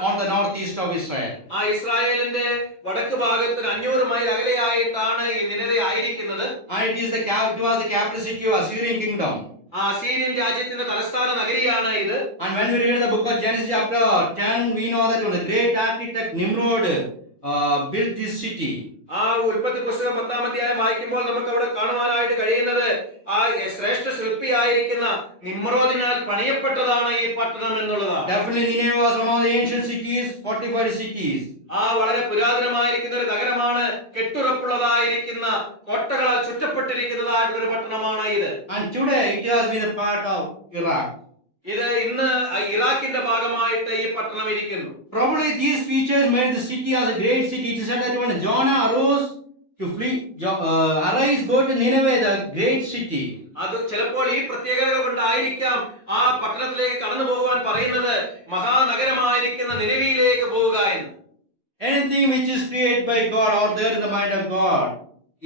on the northeast of Israel. ആ ഇസ്രായേലിന്റെ വടക്ക് ഭാഗത്തിന് 500 മൈൽ അകലെയായിട്ടാണ് ഈ നിനവെ ആയിരിക്കുന്നത്. And it was the capital city of Assyrian kingdom. ആ അസീരിയൻ രാജ്യത്തിന്റെ തലസ്ഥാന നഗരിയാണ് ഇത്. And when we read the book of Genesis chapter 10, we know that the great architect Nimrod built this city. ആ ഉൽപ്പത്തി പുസ്തകം 10-ാം അധ്യായം വായിക്കുമ്പോൾ നമുക്ക് അവിടെ കാണുവാനായിട്ട് കഴിയുന്നത് ആ ശ്രേഷ്ഠ ശില്പിയായിരിക്കുന്ന നിമ്രോദിനാൽ പണിയപ്പെട്ടതാണ് ഈ പട്ടണം എന്നുള്ളതാണ്. Definitely Nineveh was one of the ancient cities, fortified cities. ആ വളരെ പുരാതനമായിരിക്കുന്ന ഒരു നഗരമാണ്, കെട്ടുറപ്പുള്ളതായിരിക്കുന്ന കോട്ടകളാൽ ചുറ്റപ്പെട്ടിരിക്കുന്നതായിട്ടുള്ള ഒരു പട്ടണമാണ് ഇത്. And today it has been a part of Iraq. ഇത് ഇന്ന് ഇറാഖിന്റെ ഭാഗമായിട്ട് ഈ പട്ടണം ഇരിക്കുന്നു. Probably these features made the city as a great city. It is said that when Jonah arose to flee, arise, go to Nineveh, the great city. അത് ചിലപ്പോൾ ഈ പ്രത്യേകതകൾ കൊണ്ടായിരിക്കാം ആ പട്ടണത്തിലേക്ക് കടന്നു പോകുവാൻ പറയുന്നത് മഹാനഗരമായിരിക്കുന്ന നിനവിയിലേക്ക് പോവുക എന്ന്. Anything which is created by God or there in the mind of God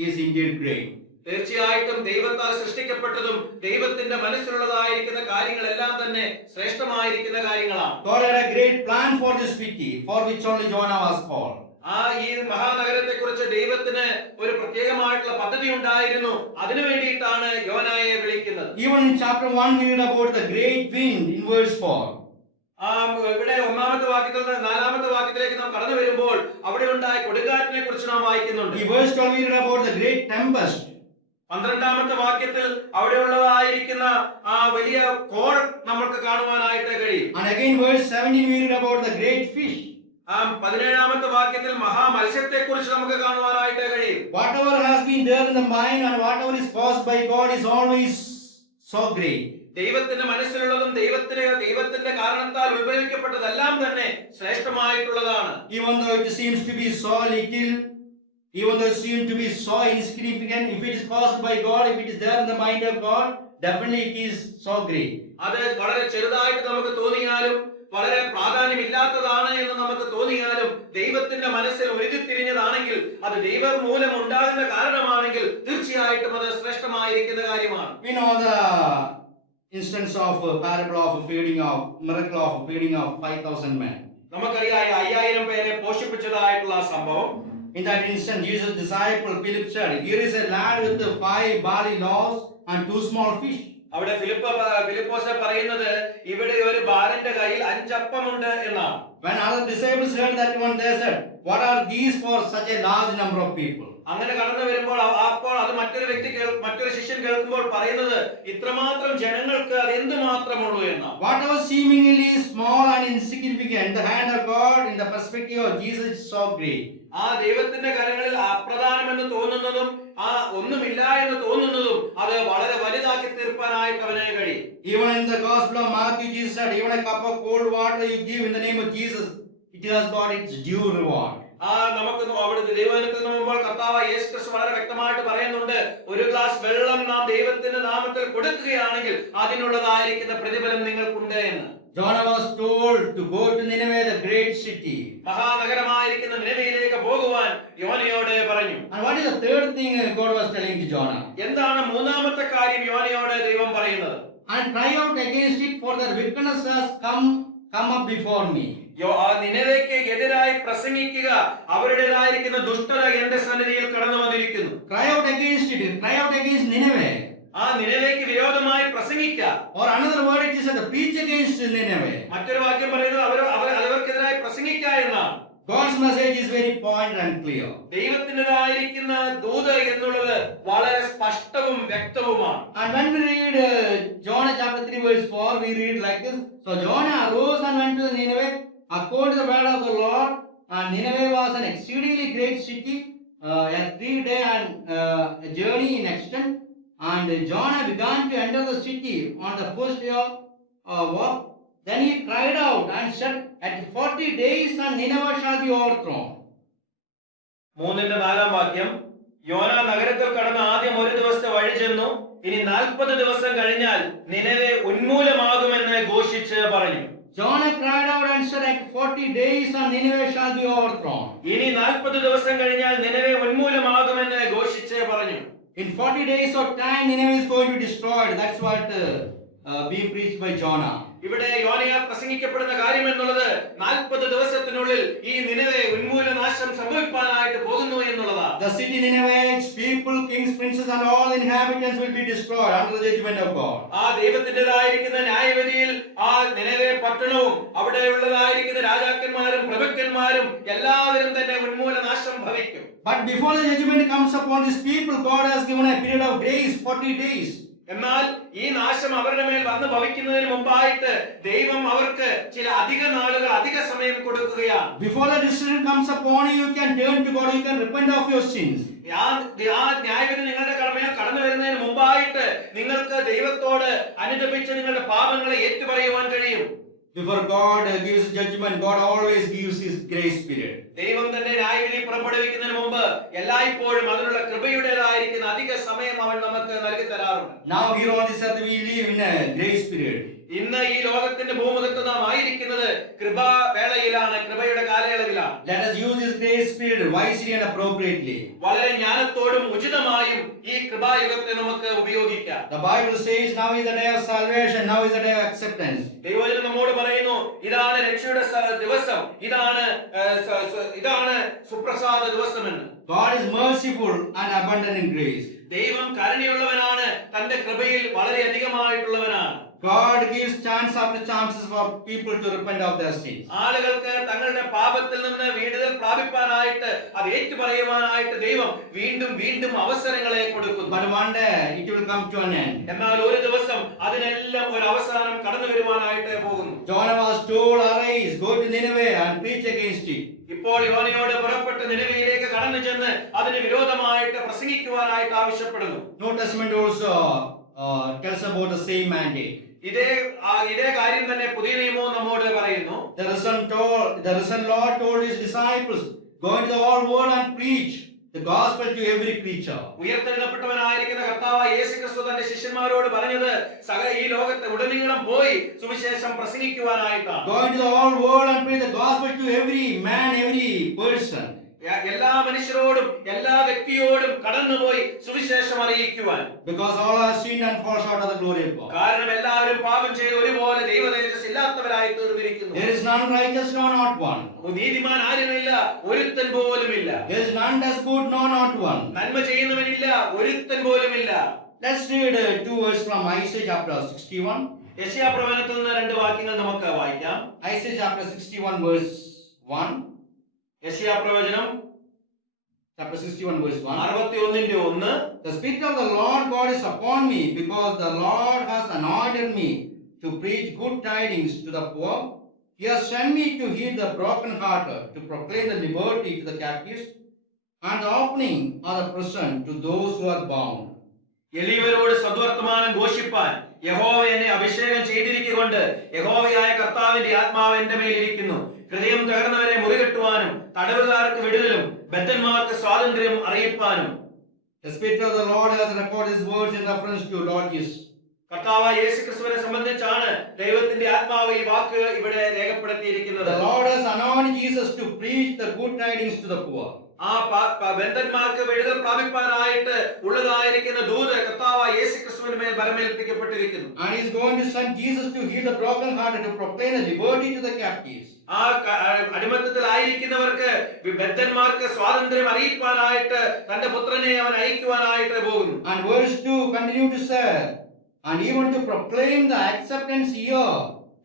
is indeed great. തീർച്ചയായിട്ടും ദൈവത്താൽ സൃഷ്ടിക്കപ്പെട്ടതും ദൈവത്തിന്റെ മനസ്സിലുള്ളതായിരിക്കുന്ന കാര്യങ്ങളെല്ലാം തന്നെ ശ്രേഷ്ഠമായിരിക്കുന്ന കാര്യങ്ങളാണ്. God had a great plan for this city, for which only Jonah was called. ആ ഈ മഹാനഗരത്തെ കുറിച്ച് ദൈവത്തിന് ഒരു പ്രത്യേകമായിട്ടുള്ള പദ്ധതി ഉണ്ടായിരുന്നു. അതിനു വേണ്ടിയിട്ടാണ് യോനായെ വിളിക്കുന്നത്. Even in chapter 1 we read about the great wind in verse 4. ഇവിടെ 1-ാമത്തെ വാക്യത്തിൽ നിന്ന് 4-ാമത്തെ വാക്യത്തിലേക്ക് നാം കടന്നു വരുമ്പോൾ അവിടെ ഉണ്ടായ കൊടുങ്കാറ്റിനെ കുറിച്ച് നാം വായിക്കുന്നുണ്ട്. In verse 12 we read about the great tempest. 12-ാമത്തെ വാക്യത്തിൽ അവിടെ ഉള്ളതായിരിക്കുന്ന ആ വലിയ കോൾ നമുക്ക് കാണുവാനായിട്ട് കഴിയും. And again verse 17 we read about the great fish. 17-ാമത്തെ വാക്യത്തിൽ മഹാമത്സ്യത്തെ കുറിച്ച് നമുക്ക് കാണുവാനായിട്ട് കഴിയും. Whatever has been there in the mind and whatever is caused by God is always so great. ദൈവത്തിന്റെ മനസ്സിലുള്ളതും ദൈവത്തിന്റെ കാരണത്താൽ ഉത്ഭവിക്കപ്പെട്ടതെല്ലാം തന്നെ ശ്രേഷ്ഠമായിട്ടുള്ളതാണ്. Even though it seems to be so little, even though it seems to be so insignificant, if it is caused by God, if it is there in the mind of God, definitely it is so great. അത് വളരെ ചെറുതായിട്ട് നമുക്ക് തോന്നിയാലും വളരെ പ്രാധാന്യമില്ലാത്തതാണ് എന്ന് നമുക്ക് തോന്നിയാലും ദൈവത്തിന്റെ മനസ്സിൽ ഉരുത്തിരിഞ്ഞതാണെങ്കിൽ അത് ദൈവം മൂലം ഉണ്ടാകുന്ന കാരണമാണെങ്കിൽ തീർച്ചയായിട്ടും അത് ശ്രേഷ്ഠമായിരിക്കുന്ന കാര്യമാണ്. We know the instance of parable of feeding of miracle of feeding of 5,000 men. നമുക്കറിയാം 5000 പേരെ പോഷിപ്പിച്ചതായിട്ടുള്ള ആ സംഭവം. In that instant, Jesus' disciple Philip said, "Here is a lad with 5 barley loaves and 2 small fish." അവിടെ ഫിലിപ്പോസ് പറയുന്നത് ഇവിടെ ഒരു ബാലന്റെ കയ്യിൽ 5 അപ്പമുണ്ട് എന്നാണ്. When other disciples heard that one, they said, "What are these for such a large number of people?" അങ്ങനെ കടന്നു വരുമ്പോൾ അപ്പോൾ അത് മറ്റൊരു ശിഷ്യൻ കേൾക്കുമ്പോൾ പറയുന്നത് ഇത്രമാത്രം ജനങ്ങൾക്ക് അത് എന്തുമാത്രമുള്ളൂ എന്നാണ്. Whatever seemingly small and insignificant, the hand of God in the perspective of Jesus is so great. ആ ദൈവത്തിന്റെ കരങ്ങളിൽ അപ്രധാനമെന്ന് തോന്നുന്നതും ആ ഒന്നുമില്ല എന്ന് തോന്നുന്നതും അത് വളരെ വലുതാക്കി തീർപ്പാനായിട്ട് അവനെ കഴിയും. Even in the Gospel of Matthew, Jesus said, "Even a cup of cold water you give in the name of Jesus, it has got its due reward." നമുക്ക് അവിടുത്തെ ദൈവത്തിൽ നോക്കുമ്പോൾ കർത്താവ് യേശുക്രിസ്തു വളരെ വ്യക്തമായിട്ട് പറയുന്നുണ്ട്, ഒരു ഗ്ലാസ് വെള്ളം നാം ദൈവത്തിന്റെ നാമത്തിൽ കൊടുക്കുകയാണെങ്കിൽ അതിനുള്ളതായിരിക്കുന്ന പ്രതിഫലം നിങ്ങൾക്കുണ്ട് എന്ന്. Jonah was told to go to Nineveh, the great city. മഹാനഗരമായിരിക്കുന്ന നിനവയിലേക്ക് പോകുവാൻ യോനയോട് പറഞ്ഞു. And what is the third thing God was telling to Jonah? എന്താണ് മൂന്നാമത്തെ കാര്യം യോനയോട് ദൈവം പറയുന്നത്? And cry out against it, for their wickedness has come up before me. നിനവയ്ക്ക് എതിരായി പ്രസംഗിക്കുക, അവരുടേതായിരിക്കുന്ന ദുഷ്ടത എന്റെ സന്നിധിയിൽ കടന്നു വന്നിരിക്കുന്നു. Cry out against it. Cry out against Nineveh. ആ നിനവയ്ക്ക് വിരോധമായി പ്രസംഗിക്കുക. Or another word it is said, preach against Nineveh. മറ്റൊരു വാക്യം പറയുന്നത് അവർക്കെതിരായി പ്രസംഗിക്കുക എന്നാണ്. God's message is very point and clear. ദൈവത്തിൻ്റെതായിരിക്കുന്ന ദൂത് എന്നുള്ളത് വളരെ സ്പഷ്ടവും വ്യക്തവുമാണ്. And when we read John chapter 3 verse 4, 4, we read like this. So Jonah arose and went to the Nineveh according to the word of the Lord. And Nineveh was an exceedingly great city, a 3-day a journey in extent. And Jonah began to enter the city on the first day of walk. Then he cried out and said, at 40 days and Nineveh shall be overthrown. 3-4 വാക്യം. യോന നഗരത്തിൽ കടന്ന് ആദ്യം ഒരു ദിവസത്തെ വഴി ചെന്നു. ഇനി 40 ദിവസം കഴിഞ്ഞാൽ നിനവെ ഉന്മൂലമാകുമെന്ന് ഘോഷിച്ച് പറഞ്ഞു. Jonah cried out and said, at 40 days and Nineveh shall be overthrown. ഇനി 40 ദിവസം കഴിഞ്ഞാൽ നിനവെ ഉന്മൂലമാകുമെന്ന് ഘോഷിച്ച് പറഞ്ഞു. In 40 days of time, Nineveh is going to be destroyed. That's what being preached by Jonah. ഇവിടെ യോനയാൽ പ്രസംഗിക്കപ്പെടുന്ന കാര്യം എന്നുള്ളത് 40 ദിവസത്തിനുള്ളിൽ ഈ നിനവെ ഉന്മൂലനാശം സംഭവിക്കാനായിട്ട് പോകുന്നു എന്നുള്ളതാണ്. The city Nineveh, its people, kings, princes, and all inhabitants will be destroyed under the judgment of God. ആ ദൈവത്തിൻ്റെതായിരിക്കുന്ന ന്യായവിധിയിൽ ആ നിനവെ പട്ടണവും അവിടെയുള്ളതായിരിക്കുന്ന രാജാക്കന്മാരും പ്രഭുക്കന്മാരും എല്ലാവരും തന്നെ ഉന്മൂലനാശം ഭവിക്കും. But before the judgment comes upon these people, God has given a period of days, 40 days. എന്നാൽ ഈ നാശം അവരുടെ മേൽ വന്ന് ഭവിക്കുന്നതിന് മുമ്പായിട്ട് ദൈവം അവർക്ക് ചില അധിക നാളുകൾ, അധിക സമയം കൊടുക്കുകയാണ്. Before the decision comes upon you, you can turn to God, you can repent of your sins. ആ ന്യായവിധി നിങ്ങളുടെ കടമയിൽ കടന്നു വരുന്നതിന് മുമ്പായിട്ട് നിങ്ങൾക്ക് ദൈവത്തോട് അനുതപിച്ച് നിങ്ങളുടെ പാപങ്ങളെ ഏറ്റുപറയുവാൻ കഴിയും. Before God gives judgment, God always gives His grace period. ദൈവം തന്റെ ന്യായവിധി പുറപ്പെടുവിക്കുന്നതിന് മുമ്പ് എല്ലായ്പ്പോഴും അതിനുള്ള കൃപയുടേതായിരിക്കുന്ന അധിക സമയം അവൻ നമുക്ക് നൽകി തരാറുണ്ട്. Now here on this earth we live in a grace period. ഇന്ന് ഈ ലോകത്തിന്റെ ഭൂമുഖത്ത് നാം ആയിരിക്കുന്നത് കൃപാവേളയിലാണ്, കൃപയുടെ കാലയളവിലാണ്. Let us use this grace period wisely and appropriately. വളരെ ജ്ഞാനത്തോടും ഉചിതമായും ഈ കൃപായുഗത്തെ നമുക്ക് ഉപയോഗിക്കാം. The Bible says now is the day of salvation, now is the day of acceptance. ദൈവവചനം നമ്മോട് പറയുന്നു, ഇതാണ് രക്ഷയുടെ ദിവസം, ഇതാണ് സുപ്രസാദ ദിവസമെന്ന്. God is merciful and abundant in grace. ദൈവം കരുണയുള്ളവനാണ്, തന്റെ കൃപയിൽ വളരെ അധികമായിട്ടുള്ളവനാണ്. God gives chance after chances for people to repent of their sins. ആളുകൾക്ക് തങ്ങളുടെ പാപത്തിൽ നിന്ന് വീടുതൽ പ്രാപിപ്പാനായിട്ട്, അത് ഏറ്റുപറയുവാനായിട്ട് ദൈവം വീണ്ടും വീണ്ടും അവസരങ്ങളെ കൊടുക്കുന്നു. But one day it will come to an end. എന്നാൽ ഒരു ദിവസം അതിനെല്ലാം ഒരു അവസാനം കടന്നു വരുവാനായിട്ട് പോകുന്നു. Jonah was told, arise, go to Nineveh and preach against it. ഇപ്പോൾ യോനയോട് പുറപ്പെട്ട് നിനവയിലേക്ക് കടന്നു ചെന്ന് അതിന് വിരോധമായിട്ട് പ്രസംഗിക്കുവാനായിട്ട് ആവശ്യപ്പെടുന്നു. New Testament also tells about the same mandate. ഇതേ കാര്യം തന്നെ പുതിയ നിയമവും നമ്മോട് പറയുന്നു. The risen Lord told His disciples, go into the whole world and preach the gospel to every creature. ഉയർത്തെഴുന്നപ്പെട്ടവനായിരിക്കുന്ന കർത്താവായ യേശുക്രിസ്തു തന്റെ ശിഷ്യന്മാരോട് പറഞ്ഞത് ഈ ലോകത്തെ ഉടനീളം പോയി സുവിശേഷം പ്രസംഗിക്കുവാനായിട്ടാണ്. Go into the whole world and preach the gospel to every man, every person. എല്ലാ മനുഷ്യരോടും എല്ലാ വ്യക്തിയോടും കടന്നുപോയി സുവിശേഷം അറിയിക്കുവാൻ. Because all have sinned and fall short of the glory of God. കാരണം എല്ലാവരും പാപം ചെയ്ത് ഒരുപോലെ ദൈവതേജസ്സ് ഇല്ലാത്തവരായി തീർന്നിരിക്കുന്നു. There is none righteous, no, not one. നീതിമാൻ ആരുമില്ല, ഒരുത്തൻ പോലുമില്ല. There is none does good, no, not one. നന്മ ചെയ്യുന്നവനില്ല, ഒരുത്തൻ പോലുമില്ല. Let's read 2 verses from Isaiah chapter 61. യെശയ്യാ പ്രവചനത്തിൽ നിന്ന് 2 വാക്യങ്ങൾ നമുക്ക് വായിക്കാം. Isaiah chapter 61 verse 1. യെശയ്യാ പ്രവചനം Chapter 61 verse 1. 61:1. The Spirit of the Lord God is upon me, because the Lord has anointed me to preach good tidings to the poor. He has sent me to heal the brokenhearted, to proclaim the liberty to the captives, and the opening of the prison to those who are bound. എളിയവരോട് സദ്വർത്തമാനം ഘോഷിപ്പാൻ യഹോവ എന്നെ അഭിഷേകം ചെയ്തിരിക്കൊണ്ട് യഹോവയായ കർത്താവിന്റെ ആത്മാവ് എന്റെ മേൽ ഇരിക്കുന്നു. ഹൃദയം തകർന്നവരെ മുറികെട്ടുവാനും തടവുകാർക്ക് വിടുതലും ബദ്ധന്മാർക്ക് സ്വാതന്ത്ര്യം അറിയിപ്പാനും. The Spirit of the Lord has recorded His words in reference to Lord Jesus. കർത്താവായ യേശുക്രിസ്തുവിനെ സംബന്ധിച്ചാണ് ദൈവത്തിന്റെ ആത്മാവ് ഈ വാക്ക് ഇവിടെ രേഖപ്പെടുത്തിയിരിക്കുന്നത്. The Lord has anointed Jesus to preach the good tidings to the poor. ആ ബന്ധന്മാർക്ക് വിടുതൽ പ്രാപിപ്പാനായിട്ട് ഉള്ളതായിരിക്കുന്ന ദൂത് കർത്താവായ യേശുക്രിസ്തുവിന്റെ മേൽ ഭരമേൽപ്പിക്കപ്പെട്ടിരിക്കുന്നു. And He is going to send Jesus to heal the brokenhearted, to proclaim the liberty to the captives. ആ അടിമത്തത്തിലായിരിക്കുന്നവർക്ക് ബദ്ധന്മാർക്ക് സ്വാതന്ത്ര്യം അറിയിപ്പാനായിട്ട് തന്റെ പുത്രനെ അവൻ അയക്കുവാനായിട്ട് പോകുന്നു. And verse 2 continue to say, and even to proclaim the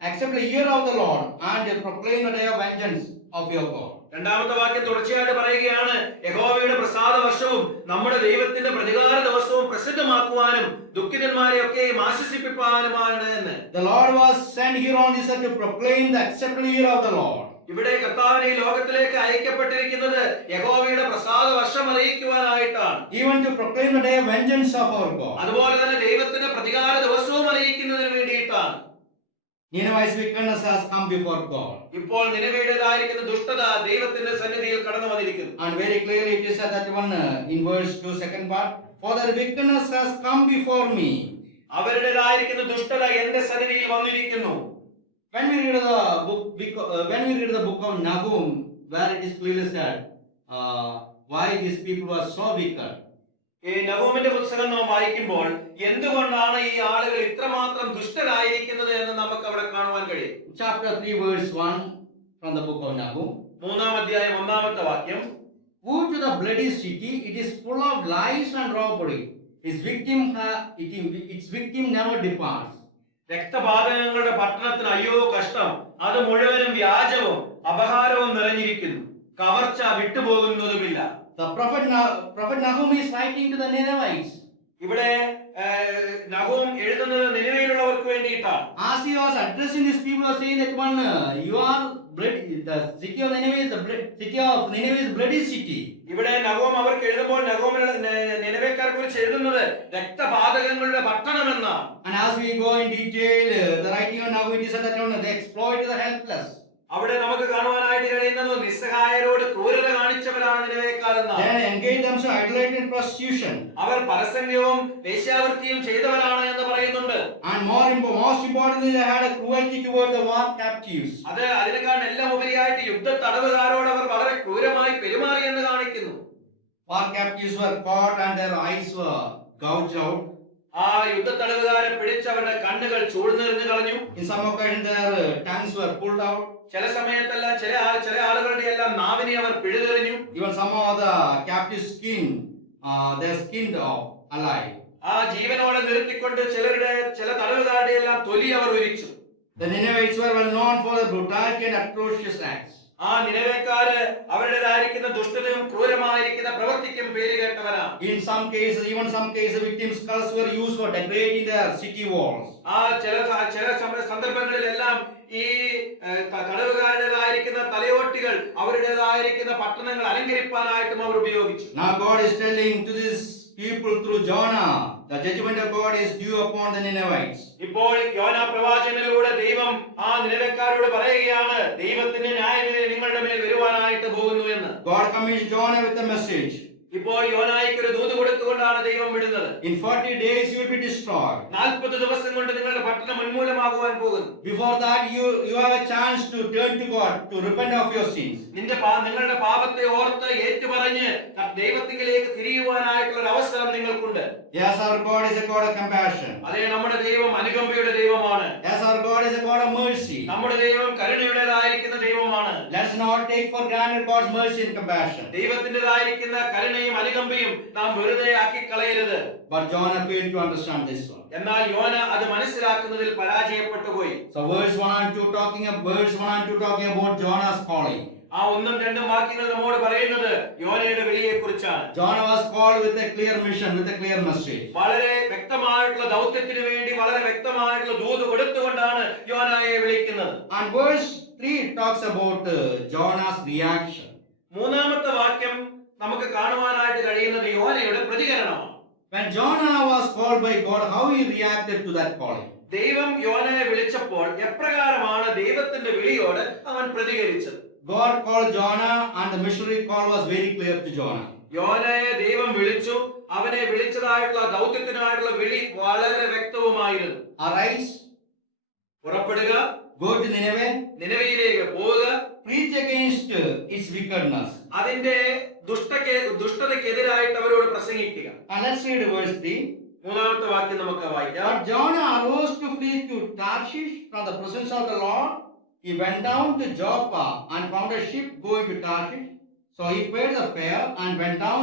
acceptable year of the Lord, and to proclaim the day of vengeance of your God. രണ്ടാമത്തെ വാക്യം തുടർച്ചയായിട്ട് പറയുകയാണ്, യഹോവയുടെ പ്രസാദ വർഷവും നമ്മുടെ ദൈവത്തിന്റെ പ്രതികാര ദിവസവും പ്രസിദ്ധമാക്കുവാനും ദുഃഖിതന്മാരെയൊക്കെയും ആശ്വസിപ്പിക്കാനുമാണ് എന്ന്. The Lord was sent here on this earth to proclaim the acceptable year of the Lord. ഇവിടെ കർത്താവിനെ ഈ ലോകത്തിലേക്ക് അയക്കപ്പെട്ടിരിക്കുന്നത് യഹോവയുടെ പ്രസാദ വർഷം അറിയിക്കുവാനായിട്ടാണ്. Even to proclaim the day of vengeance of our God. അതുപോലെ തന്നെ ദൈവത്തിന്റെ പ്രതികാര ദിവസവും അറിയിക്കുന്നതിന് വേണ്ടിയിട്ടാണ്. Ninevite's wickedness has come before God. ഇപ്പോൾ നിനവയുടേതായിരിക്കുന്ന ദുഷ്ടത ദൈവത്തിന്റെ സന്നിധിയിൽ കടന്നു വന്നിരിക്കുന്നു. And very clearly it is said that one in verse 2, second part, for their wickedness has come before me. അവരുടേതായിരിക്കുന്ന ദുഷ്ടത എന്റെ സന്നിധിയിൽ വന്നിരിക്കുന്നു. When we read the book of Nahum, where it is clearly said why these people were so wicked. ഈ നഹൂമിന്റെ പുസ്തകം നാം വായിക്കുമ്പോൾ എന്തുകൊണ്ടാണ് ഈ ആളുകൾ ഇത്രമാത്രം ദുഷ്ടരായിരിക്കുന്നത് എന്ന് നമുക്ക് അവിടെ കാണുവാൻ കഴിയും. Chapter 3 verse 1 from the book of Nahum. 3-ാം അധ്യായം 1-ാമത്തെ വാക്യം. Woe to the bloody city, it is full of lies and robbery. Its victim never departs. രക്തപാതകങ്ങളുടെ പട്ടണത്തിന് അയ്യോ കഷ്ടം, അത് മുഴുവനും വ്യാജവും അപഹാരവും നിറഞ്ഞിരിക്കുന്നു, കവർച്ച വിട്ടുപോകുന്നതുമില്ല. The prophet Nahum is writing to the Ninevites. ഇവിടെ നഹൂം എഴുതുന്നത് നിനിവയിലുള്ളവർക്ക് വേണ്ടിയിട്ടാണ്. As he was addressing these people, was saying that one, you are the city of Nineveh is bloody city. ഇവിടെ നഹൂം അവർക്ക് എഴുതുമ്പോൾ നിനിവേക്കാരെ കുറിച്ച് എഴുതുന്നത് രക്തപാതകങ്ങളുടെ പട്ടണം എന്നാണ്. And as we go in detail, the writing of Nahum, it is said that they exploit the helpless. അവിടെ നമുക്ക് കാണുവാനായിട്ട് കഴിയുന്നത് നിസ്സഹായരോട് ക്രൂരത കാണിച്ചവരാണ് നിനിവേക്കാരെന്നാണ്. They engage themselves idolatry and prostitution. അവർ പരസംഗവും വേശ്യാവൃത്തിയും ചെയ്തവരാണ് എന്ന് പറയുന്നുണ്ട്. And most importantly, they had a cruelty towards the war captives. അത് അതിനേക്കാൾ എല്ലാം ഉപരിയായിട്ട് യുദ്ധ തടവുകാരോട് അവർ വളരെ ക്രൂരമായി പെരുമാറി എന്ന് കാണിക്കുന്നു. War captives were caught and their eyes were gouged out. ആ യുദ്ധ തടവുകാരെ പിടിച്ച് അവരുടെ കണ്ണുകൾ ചൂഴ്ന്നെറിഞ്ഞു കളഞ്ഞു. In some occasions, their tongues were pulled out. ചില സമയത്തെല്ലാം ചില ആളുകളുടെ എല്ലാം നാവിനെ അവർ പിഴുതെറിഞ്ഞു. Even some of the captives they are skinned off alive. ആ ജീവനോടെ നിർത്തിക്കൊണ്ട് ചില തടവുകാരുടെ എല്ലാം തൊലി അവർ ഉരിച്ചു. The Ninevites were well known for their brutality and atrocious acts. ആ നിനവേക്കാര് അവരുടേതായിരിക്കുന്ന ദുഷ്ടതയും ക്രൂരമായിരിക്കുന്ന പ്രവൃത്തിക്കും പേര് കേട്ടവരാണ്. In some cases, victims' skulls were used for decorating their city walls. ആ ചില സന്ദർഭങ്ങളിലെല്ലാം ഈ തടവുകാരുടേതായിരിക്കുന്ന തലയോട്ടികൾ അവരുടേതായിരിക്കുന്ന പട്ടണങ്ങൾ അലങ്കരിപ്പാനായിട്ടും അവർ ഉപയോഗിച്ചു. Now God is telling to these people through Jonah, the judgment of God is due upon the Ninevites. ഇപ്പോൾ യോനാ പ്രവാചകനിലൂടെ ദൈവം ആ നിനവേക്കാരോട് പറയുകയാണ്, ദൈവത്തിന്റെ ന്യായവിധി നിങ്ങളുടെ മേൽ വരുവാനായിട്ട് പോകുന്നു എന്ന്. God commissioned Jonah with a message. ഇപ്പോൾ യോനായ്ക്ക് ഒരു ദൂത് കൊടുത്തുകൊണ്ടാണ് ദൈവം വിടുന്നത്. In 40 days you will be destroyed. 40 ദിവസം കൊണ്ട് നിങ്ങളുടെ പട്ടണം ഉന്മൂലമാകുവാൻ പോകുന്നു. Before that you have a chance to turn to God, to repent of your sins. നിങ്ങളുടെ പാപത്തെ ഓർത്ത് ഏറ്റുപറഞ്ഞ് ദൈവത്തിലേക്ക് തിരിയുവാനായിട്ടുള്ള ഒരു അവസരം നിങ്ങൾക്കുണ്ട്. Yes, our God is a God of compassion. അതേ, നമ്മുടെ ദൈവം അനുകമ്പയുടെ ദൈവമാണ്. Yes, our God is a God of mercy. നമ്മുടെ ദൈവം കരുണയുടേതായിരിക്കുന്ന ദൈവമാണ്. Let's not take for granted God's mercy and compassion. ദൈവത്തിന്റേതായിരിക്കുന്ന കരുണയും അനുകമ്പയും നാം വെറുതെ ആക്കി കളയരുത്. But Jonah failed to understand this one. എന്നാൽ യോന അത് മനസ്സിലാക്കുന്നതിൽ പരാജയപ്പെട്ടു പോയി. So verse 1 and 2 talking about Jonah's calling. ആ 1-2 വാക്യങ്ങൾ നമ്മോട് പറയുന്നത് യോനയുടെ വിളിയെ കുറിച്ചാണ്. Jonah was called with a clear mission, with a clear message. വളരെ വ്യക്തമായിട്ടുള്ള ദൗത്യത്തിന് വേണ്ടി വളരെ വ്യക്തമായിട്ടുള്ള ദൂത് കൊടുത്തുകൊണ്ടാണ് യോനയെ വിളിക്കുന്നത്. And verse 3 talks about Jonah's reaction. 3-ാമത്തെ വാക്യം നമുക്ക് കാണുവാനായിട്ട് കഴിയുന്നത് യോനയുടെ പ്രതികരണമാണ്. When Jonah was called by God, how he reacted to that calling? ദൈവം യോനയെ വിളിച്ചപ്പോൾ എപ്രകാരമാണ് ദൈവത്തിന്റെ വിളിയോട് അവൻ പ്രതികരിച്ചത്? God called Jonah and the missionary call was very clear to Jonah. യോനയെ ദൈവം വിളിച്ചു. അവനെ വിളിച്ചതായിട്ടുള്ള ദൗത്യത്തിനായിട്ടുള്ള വിളി വളരെ വ്യക്തവുമായിരുന്നു. Arise, പുറപ്പെടുക, go to Nineveh, നിനവയിലേക്ക് പോവുക, preach against its wickedness. അതിന്റെ ദുഷ്ടതയ്ക്കെതിരായിട്ട് അവരോട് പ്രസംഗിക്കുക. And let's read verse 3. 3-ാമത്തെ വാക്യം നമുക്ക് വായിക്കാം. But Jonah arose to flee to Tarshish from the presence of the Lord. He went down to Joppa and found a ship going to Tarshish. So he paid the fare and went down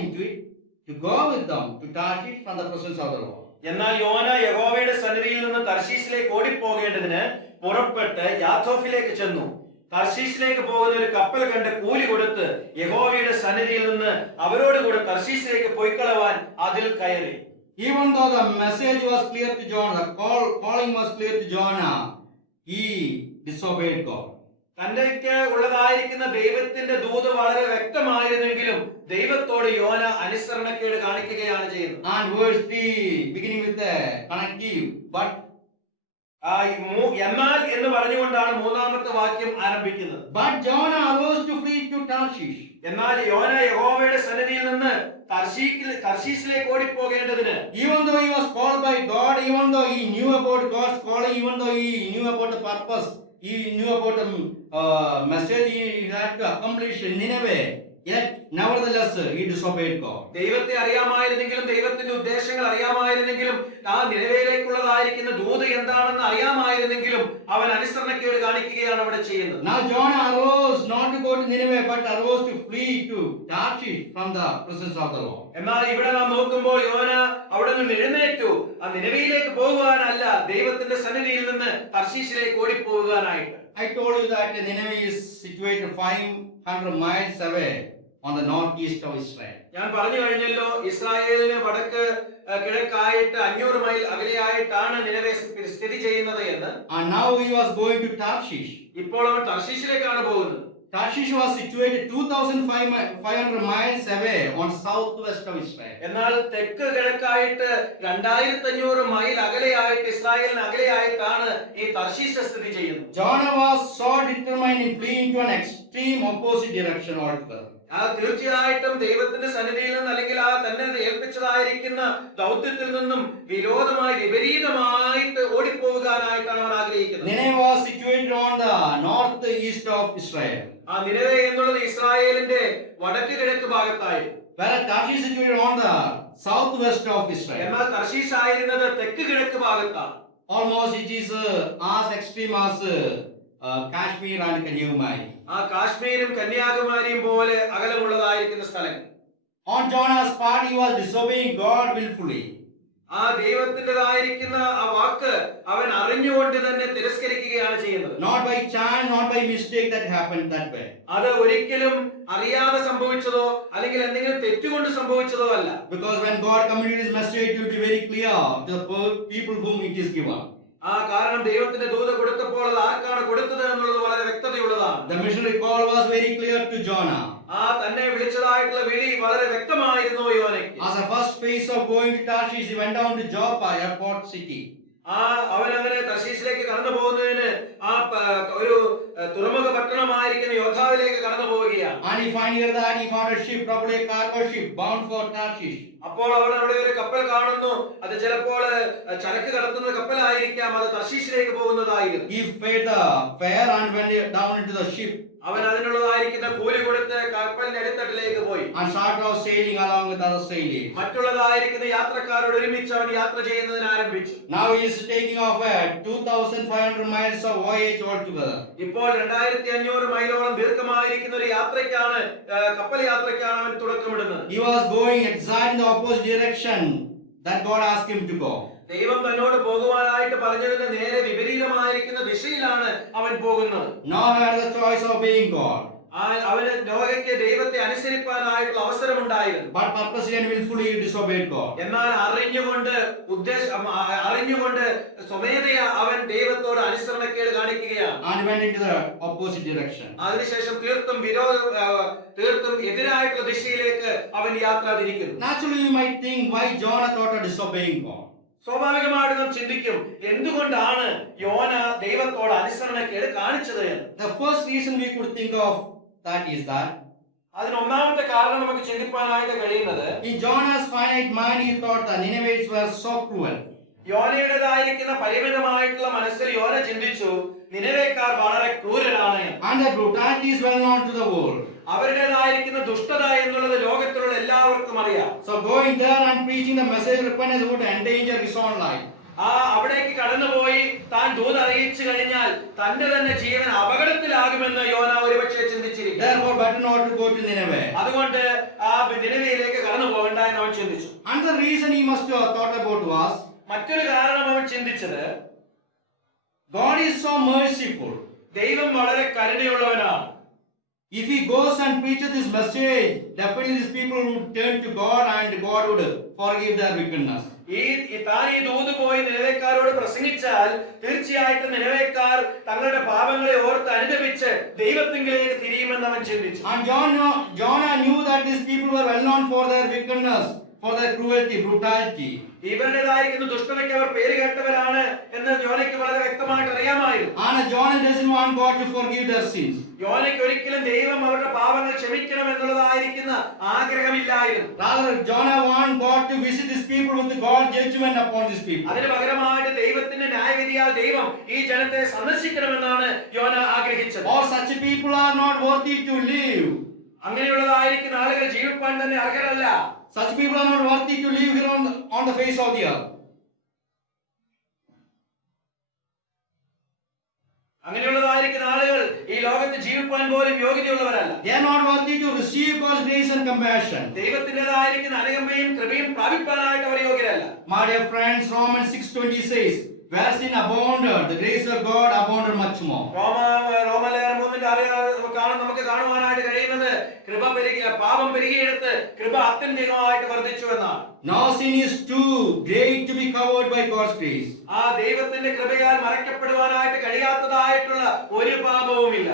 into it to go with them to Tarshish from the presence of the Lord. എന്നാൽ യോന യഹോവയുടെ സന്നിധിയിൽ നിന്ന് തർശീശിലേക്ക് ഓടിപ്പോകേണ്ടതിന് പുറപ്പെട്ട് യാഥോഫിലേക്ക് ചെന്നു. തർശീശിലേക്ക് പോകുന്ന ഒരു കപ്പൽ കണ്ട് കൂലി കൊടുത്ത് യഹോവയുടെ സന്നിധിയിൽ നിന്ന് അവരോട് കൂടെ തർശീശിലേക്ക് പൊയ്ക്കളവാൻ അതിൽ കയറി. Even though the message was clear to Jonah, the calling was clear to Jonah, he disobeyed God. തന്റെക്ക് ഉള്ളതായിരിക്കുന്ന ദൈവത്തിന്റെ ദൂത് വളരെ വ്യക്തമായിരുന്നെങ്കിലും ദൈവത്തോട് യോന അനുസരണക്കേട് കാണിക്കുകയാണ് ചെയ്യുന്നത്. And verse 3, beginning with the connective, but എന്നാൽ എന്ന് പറഞ്ഞുകൊണ്ടാണ് മൂന്നാമത്തെ വാക്യം ആരംഭിക്കുന്നത്. but Jonah arose to flee to Tarshish. എന്നാൽ യോന യഹോവയുടെ സന്നിധിയിൽ നിന്ന് തർശീശിലേക്ക് ഓടിപ്പോകേണ്ടതിന്, Even though he was called by God, even though he knew about God's calling, even though he knew about the purpose, he knew about the message he had to accomplish in Nineveh, yet nevertheless he disobeyed God. ദൈവത്തെ അറിയാമായിരുന്നെങ്കിലും ദൈവത്തിന്റെ ഉദ്ദേശങ്ങൾ അറിയാമായിരുന്നെങ്കിലും ആ നിലവിലേക്കുള്ളതായിരിക്കുന്ന ദൂത് എന്താണെന്ന് അറിയാമായിരുന്നെങ്കിലും അവൻ അനുസരണക്കേട് കാണിക്കുകയാണ് അവിടെ ചെയ്യുന്നത്. Now Jonah arose not to go to Nineveh, but arose to flee to Tarshish from the presence of the Lord. എന്നാൽ ഇവിടെ നാം നോക്കുമ്പോൾ യോന അവിടെ നിന്ന് എഴുന്നേറ്റു ആ നിനവയിലേക്ക് പോകുവാനല്ല, ദൈവത്തിന്റെ സന്നിധിയിൽ നിന്ന് തർശീശിലേക്ക് ഓടിപ്പോകാനായിട്ട്. I told you that Nineveh is situated 500 miles away on the northeast of Israel. ഞാൻ പറഞ്ഞു കഴിഞ്ഞല്ലോ, ഇസ്രായേലിന് വടക്ക് കിഴക്കായിട്ട് 500 മൈൽ അകലെയായിട്ടാണ് നിനവെ സ്ഥിതി ചെയ്യുന്നത് എന്ന്. And now he was going to Tarshish. ഇപ്പോൾ അവൻ തർശീശിലേക്കാണ് പോകുന്നത്. Tarshish was situated 2,500 miles away on southwest of Israel. എന്നാൽ തെക്ക് കിഴക്കായിട്ട് 2500 മൈൽ അകലെയായിട്ട് ഇസ്രായേലിന് അകലെയായിട്ടാണ് ഈ തർശീശ സ്ഥിതി ചെയ്യുന്നത്. Jonah was so determined in fleeing to an extreme opposite direction altogether. തീർച്ചയായിട്ടും ദൈവത്തിന്റെ സന്നിധിയിൽ നിന്ന് അല്ലെങ്കിൽ ആ തന്നെ ഏൽപ്പിച്ചതായിരിക്കുന്ന ദൗത്യത്തിൽ നിന്നും വിപരീതമായിട്ട് ഓടിപ്പോകാനായിട്ടാണ് അവൻ ആഗ്രഹിക്കുന്നത്. Nineveh was situated on the northeast of Israel. ആ നിനവെ എന്നുള്ളത് ഇസ്രായേലിന്റെ വടക്ക് കിഴക്ക് ഭാഗത്തായി, Whereas Tarshish is situated on the southwest of Israel. എന്നാൽ തർശീശ് ആയിരുന്നത് തെക്ക് കിഴക്ക് ഭാഗത്താണ്. Almost it is as extreme as Kashmir and Kanyakumari. ആ കാശ്മീരും കന്യാകുമാരിയും പോലെ അകലമുള്ളതായിരിക്കുന്ന സ്ഥലങ്ങൾ. On Jonah's part, he was disobeying God willfully. ആ ദൈവത്തിൻ്റെതായിരിക്കുന്ന ആ വാക്ക് അവൻ അറിഞ്ഞുകൊണ്ട് തന്നെ തിരസ്കരിക്കുകയാണ് ചെയ്യുന്നത്. Not by chance, not by mistake that happened that way. അത് ഒരിക്കലും അറിയാതെ സംഭവിച്ചതോ അല്ലെങ്കിൽ എന്തെങ്കിലും തെറ്റുകൊണ്ട് സംഭവിച്ചതോ അല്ല. Because when God communicates his message, it will be very clear to the people whom it is given. ആ കാരണം ദൈവത്തിന്റെ ദൂത കൊടുത്തപ്പോൾ അത് ആർക്കാണ് കൊടുത്തത് എന്നുള്ളത് വളരെ വ്യക്തതയുള്ളതാണ്. The missionary call was very clear to Jonah. ആ തന്നെ വിളിച്ചതായിട്ടുള്ള വിളി വളരെ വ്യക്തമായിരുന്നു യോനയ്ക്ക്. As a first phase of going to Tarshish, he went down to Joppa, airport city. അവൻ അങ്ങനെ തർശീശിലേക്ക് കടന്നു പോകുന്നതിന് ആ ഒരു തുറമുഖ പട്ടണമായിരിക്കുന്ന യോദ്ധാവിലേക്ക് കടന്നു പോവുകയാണ്. And he found here that he found a ship, probably a cargo ship, bound for Tarshish. അപ്പോൾ അവൻ അവിടെ ഒരു കപ്പൽ കാണുന്നു. അത് ചിലപ്പോൾ ചരക്ക് കടത്തുന്ന കപ്പലായിരിക്കാം, അത് തർശീശിലേക്ക് പോകുന്നതായിരുന്നു. He paid the fare and went down into the ship. അവൻ അതിനുള്ളതായിരിക്കുന്ന കൂലി കൊടുത്ത് കപ്പലിന്റെ അടിത്തട്ടിലേക്ക് പോയി. And started off sailing along with other sailors. മറ്റുള്ളതായിരിക്കുന്ന യാത്രക്കാരോട് ഒരുമിച്ച് അവൻ യാത്ര ചെയ്യുന്നതിന് ആരംഭിച്ചു. Now he is taking off 2,500 miles of voyage altogether. ഇപ്പോൾ 2500 മൈലോളം ദീർഘമായിരിക്കുന്ന ഒരു യാത്രയ്ക്കാണ്, കപ്പൽ യാത്രയ്ക്കാണ് അവൻ തുടക്കമിടുന്നത്. He was going exactly in the opposite direction that God asked him to go. ദൈവം തന്നോട് പോകുവാനായിട്ട് പറഞ്ഞതിന് നേരെ വിപരീതമായിരിക്കുന്ന ദിശയിലാണ് അവൻ പോകുന്നത്. Noah had the choice of obeying God. അവന് നോഹയ്ക്ക് ദൈവത്തെ അനുസരിപ്പാനായിട്ടുള്ള അവസരമുണ്ടായിരുന്നു. But purposely and willfully he disobeyed God. എന്നാൽ അറിഞ്ഞുകൊണ്ട് സ്വമേധയാ അവൻ ദൈവത്തോട് അനുസരണക്കേട് കാണിക്കുകയാണ്. And went into the opposite direction. അതിനുശേഷം തീർത്തും എതിരായിട്ടുള്ള ദിശയിലേക്ക് അവൻ യാത്ര തിരിക്കുന്നു. Naturally you might think why Jonah thought of disobeying God. സ്വാഭാവികമായിട്ട് നാം ചിന്തിക്കും, എന്തുകൊണ്ടാണ് യോന ദൈവത്തോട് അനുസരണക്കേട് കാണിച്ചത് എന്ന്. The first reason we could think of that is that അതിന് ഒന്നാമത്തെ കാരണം നമുക്ക് ചിന്തിപ്പാനായിട്ട് കഴിയുന്നത്, in Jonah's finite mind he thought the Ninevites were so cruel. യോനയുടേതായിരിക്കുന്ന പരിമിതമായിട്ടുള്ള മനസ്സിൽ യോന ചിന്തിച്ചു, നിനവേക്കാർ വളരെ ക്രൂരരാണ്. And the brutality is well known to the world. അവരുടേതായിരിക്കുന്ന ദുഷ്ടത എന്നുള്ളത് ലോകത്തിലുള്ള എല്ലാവർക്കും അറിയാം. So going there and preaching the message of repentance would endanger his own life. അവിടേക്ക് കടന്നുപോയി താൻ ദൂത് അറിയിച്ചു കഴിഞ്ഞാൽ തന്റെ തന്നെ ജീവൻ അപകടത്തിലാകുമെന്ന് യോന ഒരുപക്ഷെ ചിന്തിച്ചിരിക്കും. Therefore better not to go to Nineveh. അതുകൊണ്ട് നിനവയിലേക്ക് കടന്നു പോകണ്ട എന്ന് അവൻ ചിന്തിച്ചു. Another reason he must have thought about was, മറ്റൊരു കാരണം അവൻ ചിന്തിച്ചത്, God is so merciful. ദൈവം വളരെ കരുണയുള്ളവനാണ്. If he goes and preaches this message, definitely these people would turn to God and God would forgive their wickedness. താൻ ഈ ദൂത് പോയി നിനവേക്കാരോട് പ്രസംഗിച്ചാൽ തീർച്ചയായിട്ടും നിനവേക്കാർ തങ്ങളുടെ പാപങ്ങളെ ഓർത്ത് അനുദപിച്ച് ദൈവത്തിങ്കിലേക്ക് തിരിയുമെന്ന് അവൻ ചിന്തിച്ചു. And Jonah knew that these people were well known for their wickedness, for their cruelty, brutality. ഇവരുടേതായിരിക്കുന്ന ദുഷ്ടതയ്ക്ക് അവർ പേര് കേട്ടവരാണ് എന്ന് യോനയ്ക്ക് വളരെ വ്യക്തമായിട്ട് അറിയാമായിരുന്നു. And Jonah doesn't want God to forgive their sins. യോനയ്ക്ക് ഒരിക്കലും ദൈവം അവരുടെ പാപങ്ങൾ ക്ഷമിക്കണം എന്നുള്ളതായിരിക്കുന്ന ആഗ്രഹമില്ലായിരുന്നു. Rather, Jonah wants God to visit these people with God's judgment upon these people. അതിന് പകരമായിട്ട് ദൈവത്തിന്റെ ന്യായവിധിയാൽ ദൈവം ഈ ജനത്തെ സന്ദർശിക്കണമെന്നാണ് യോന ആഗ്രഹിച്ചത്. Or such people are not worthy to live. അങ്ങനെയുള്ളതായിരിക്കുന്ന ആളുകൾ ജീവിപ്പാൻ തന്നെ അർഹരല്ല. Such people are not worthy to live here on the face of the earth. അങ്ങനെയുള്ളതായിരിക്കുന്ന ആളുകൾ ഈ ലോകത്ത് ജീവിപ്പാൻ പോലും യോഗ്യതയുള്ളവരല്ല. They are not worthy to receive God's grace and compassion. ദൈവത്തിന്റേതായിരിക്കുന്ന അനുകമ്പയും കൃപയും പ്രാപിപ്പാനായിട്ട് അവർ യോഗ്യരല്ല. My dear friends, Romans 6:20 says, where sin abounded, the grace of God abounded much more. റോമലേഖനം 3:6 നമുക്ക് കാണുവാനായിട്ട് കഴിയുന്നത് പാപം പെരുകിയെടുത്ത് കൃപ അത്യന്തികമായിട്ട് വർദ്ധിച്ചു എന്നാണ്. Now sin is too great to be covered by God's grace. ആ ദൈവത്തിന്റെ കൃപയാൽ മറയ്ക്കപ്പെടുവാനായിട്ട് കഴിയാത്തതായിട്ടുള്ള ഒരു പാപവുമില്ല.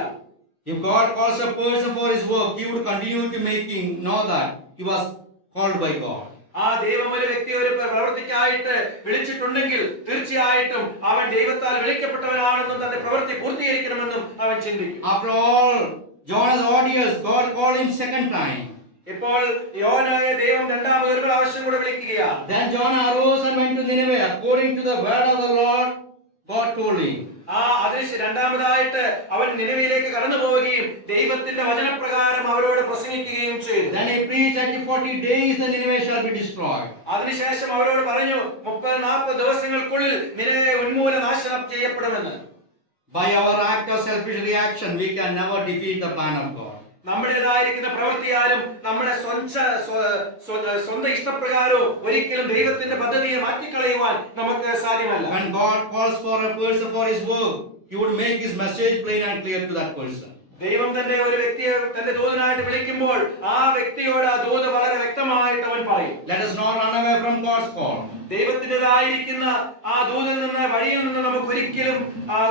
If God calls a person for his work, he would continue to make him know that he was called by God. ആ ദൈവം ഒരു വ്യക്തി ഒരു പ്രവൃത്തിക്കായിട്ട് വിളിച്ചിട്ടുണ്ടെങ്കിൽ തീർച്ചയായിട്ടും അവൻ ദൈവത്താൽ വിളിക്കപ്പെട്ടവനാണെന്നും തന്റെ പ്രവൃത്തി പൂർത്തീകരിക്കണമെന്നും അവൻ ചിന്തിക്കും. After all, Jonah's audience, God called him second time. ഇപ്പോൾ യോനയെ ദൈവം രണ്ടാമത് ഒരു പ്രാവശ്യം കൂടെ വിളിക്കുകയാണ്. Then Jonah arose and went to Nineveh according to the word of the Lord. God told him. അതിന് രണ്ടാമതായിട്ട് അവൻ നിനവയിലേക്ക് കടന്നു പോവുകയും ദൈവത്തിന്റെ വചനപ്രകാരം അവരോട് പ്രസംഗിക്കുകയും ചെയ്തു. Then he preached that in 40 days the Nineveh shall be destroyed. അതിനുശേഷം അവരോട് പറഞ്ഞു 30-40 ദിവസങ്ങൾക്കുള്ളിൽ നിനവെ ഉന്മൂലനാശനം ചെയ്യപ്പെടുമെന്ന്. By our act of selfish reaction, we can never defeat the plan of God. നമ്മുടേതായിരിക്കുന്ന പ്രവൃത്തിയാലും നമ്മുടെ സ്വന്തം ഇഷ്ടപ്രകാരവും ഒരിക്കലും ദൈവത്തിന്റെ പദ്ധതിയെ മാറ്റിക്കളയുവാൻ നമുക്ക് സാധ്യമല്ല. When God calls for a person for his work, he would make his message plain and clear to that person. ദൈവം തന്റെ ഒരു വ്യക്തിയെ തന്റെ ദൂതനായിട്ട് വിളിക്കുമ്പോൾ ആ വ്യക്തിയോട് ആ ദൂത് വളരെ വ്യക്തമായിട്ട് അവൻ പറയും. Let us not run away from God's call. ദൈവത്തിന്റേതായിരിക്കുന്ന ആ ദൂതിൽ നിന്ന് വഴിയിൽ നിന്ന് നമുക്ക് ഒരിക്കലും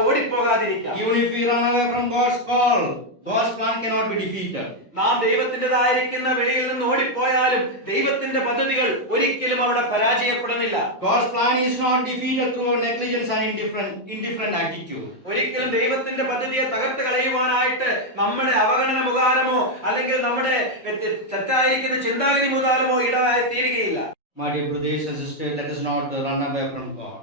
ഓടിപ്പോകാതിരിക്കാം. Even if we run away from God's call, God's plan cannot be defeated. നാം ദൈവത്തിന്റേതായിരിക്കുന്ന വെളിയിൽ നിന്ന് ഓടിപ്പോയാലും ദൈവത്തിന്റെ പദ്ധതികൾ ഒരിക്കലും അവിടെ പരാജയപ്പെടുന്നില്ല. God's plan is not defeated through our negligence and indifferent attitude. ഒരിക്കലും ദൈവത്തിന്റെ പദ്ധതിയെ തകർത്ത് കളയുവാനായിട്ട് നമ്മുടെ അവഗണന മുഖാരമോ അല്ലെങ്കിൽ നമ്മുടെ തെറ്റായിരിക്കുന്ന ചിന്താഗതി മുഖാരമോ ഇടയായി തീരുകയില്ല. My dear brothers and sisters, let us not run away from God.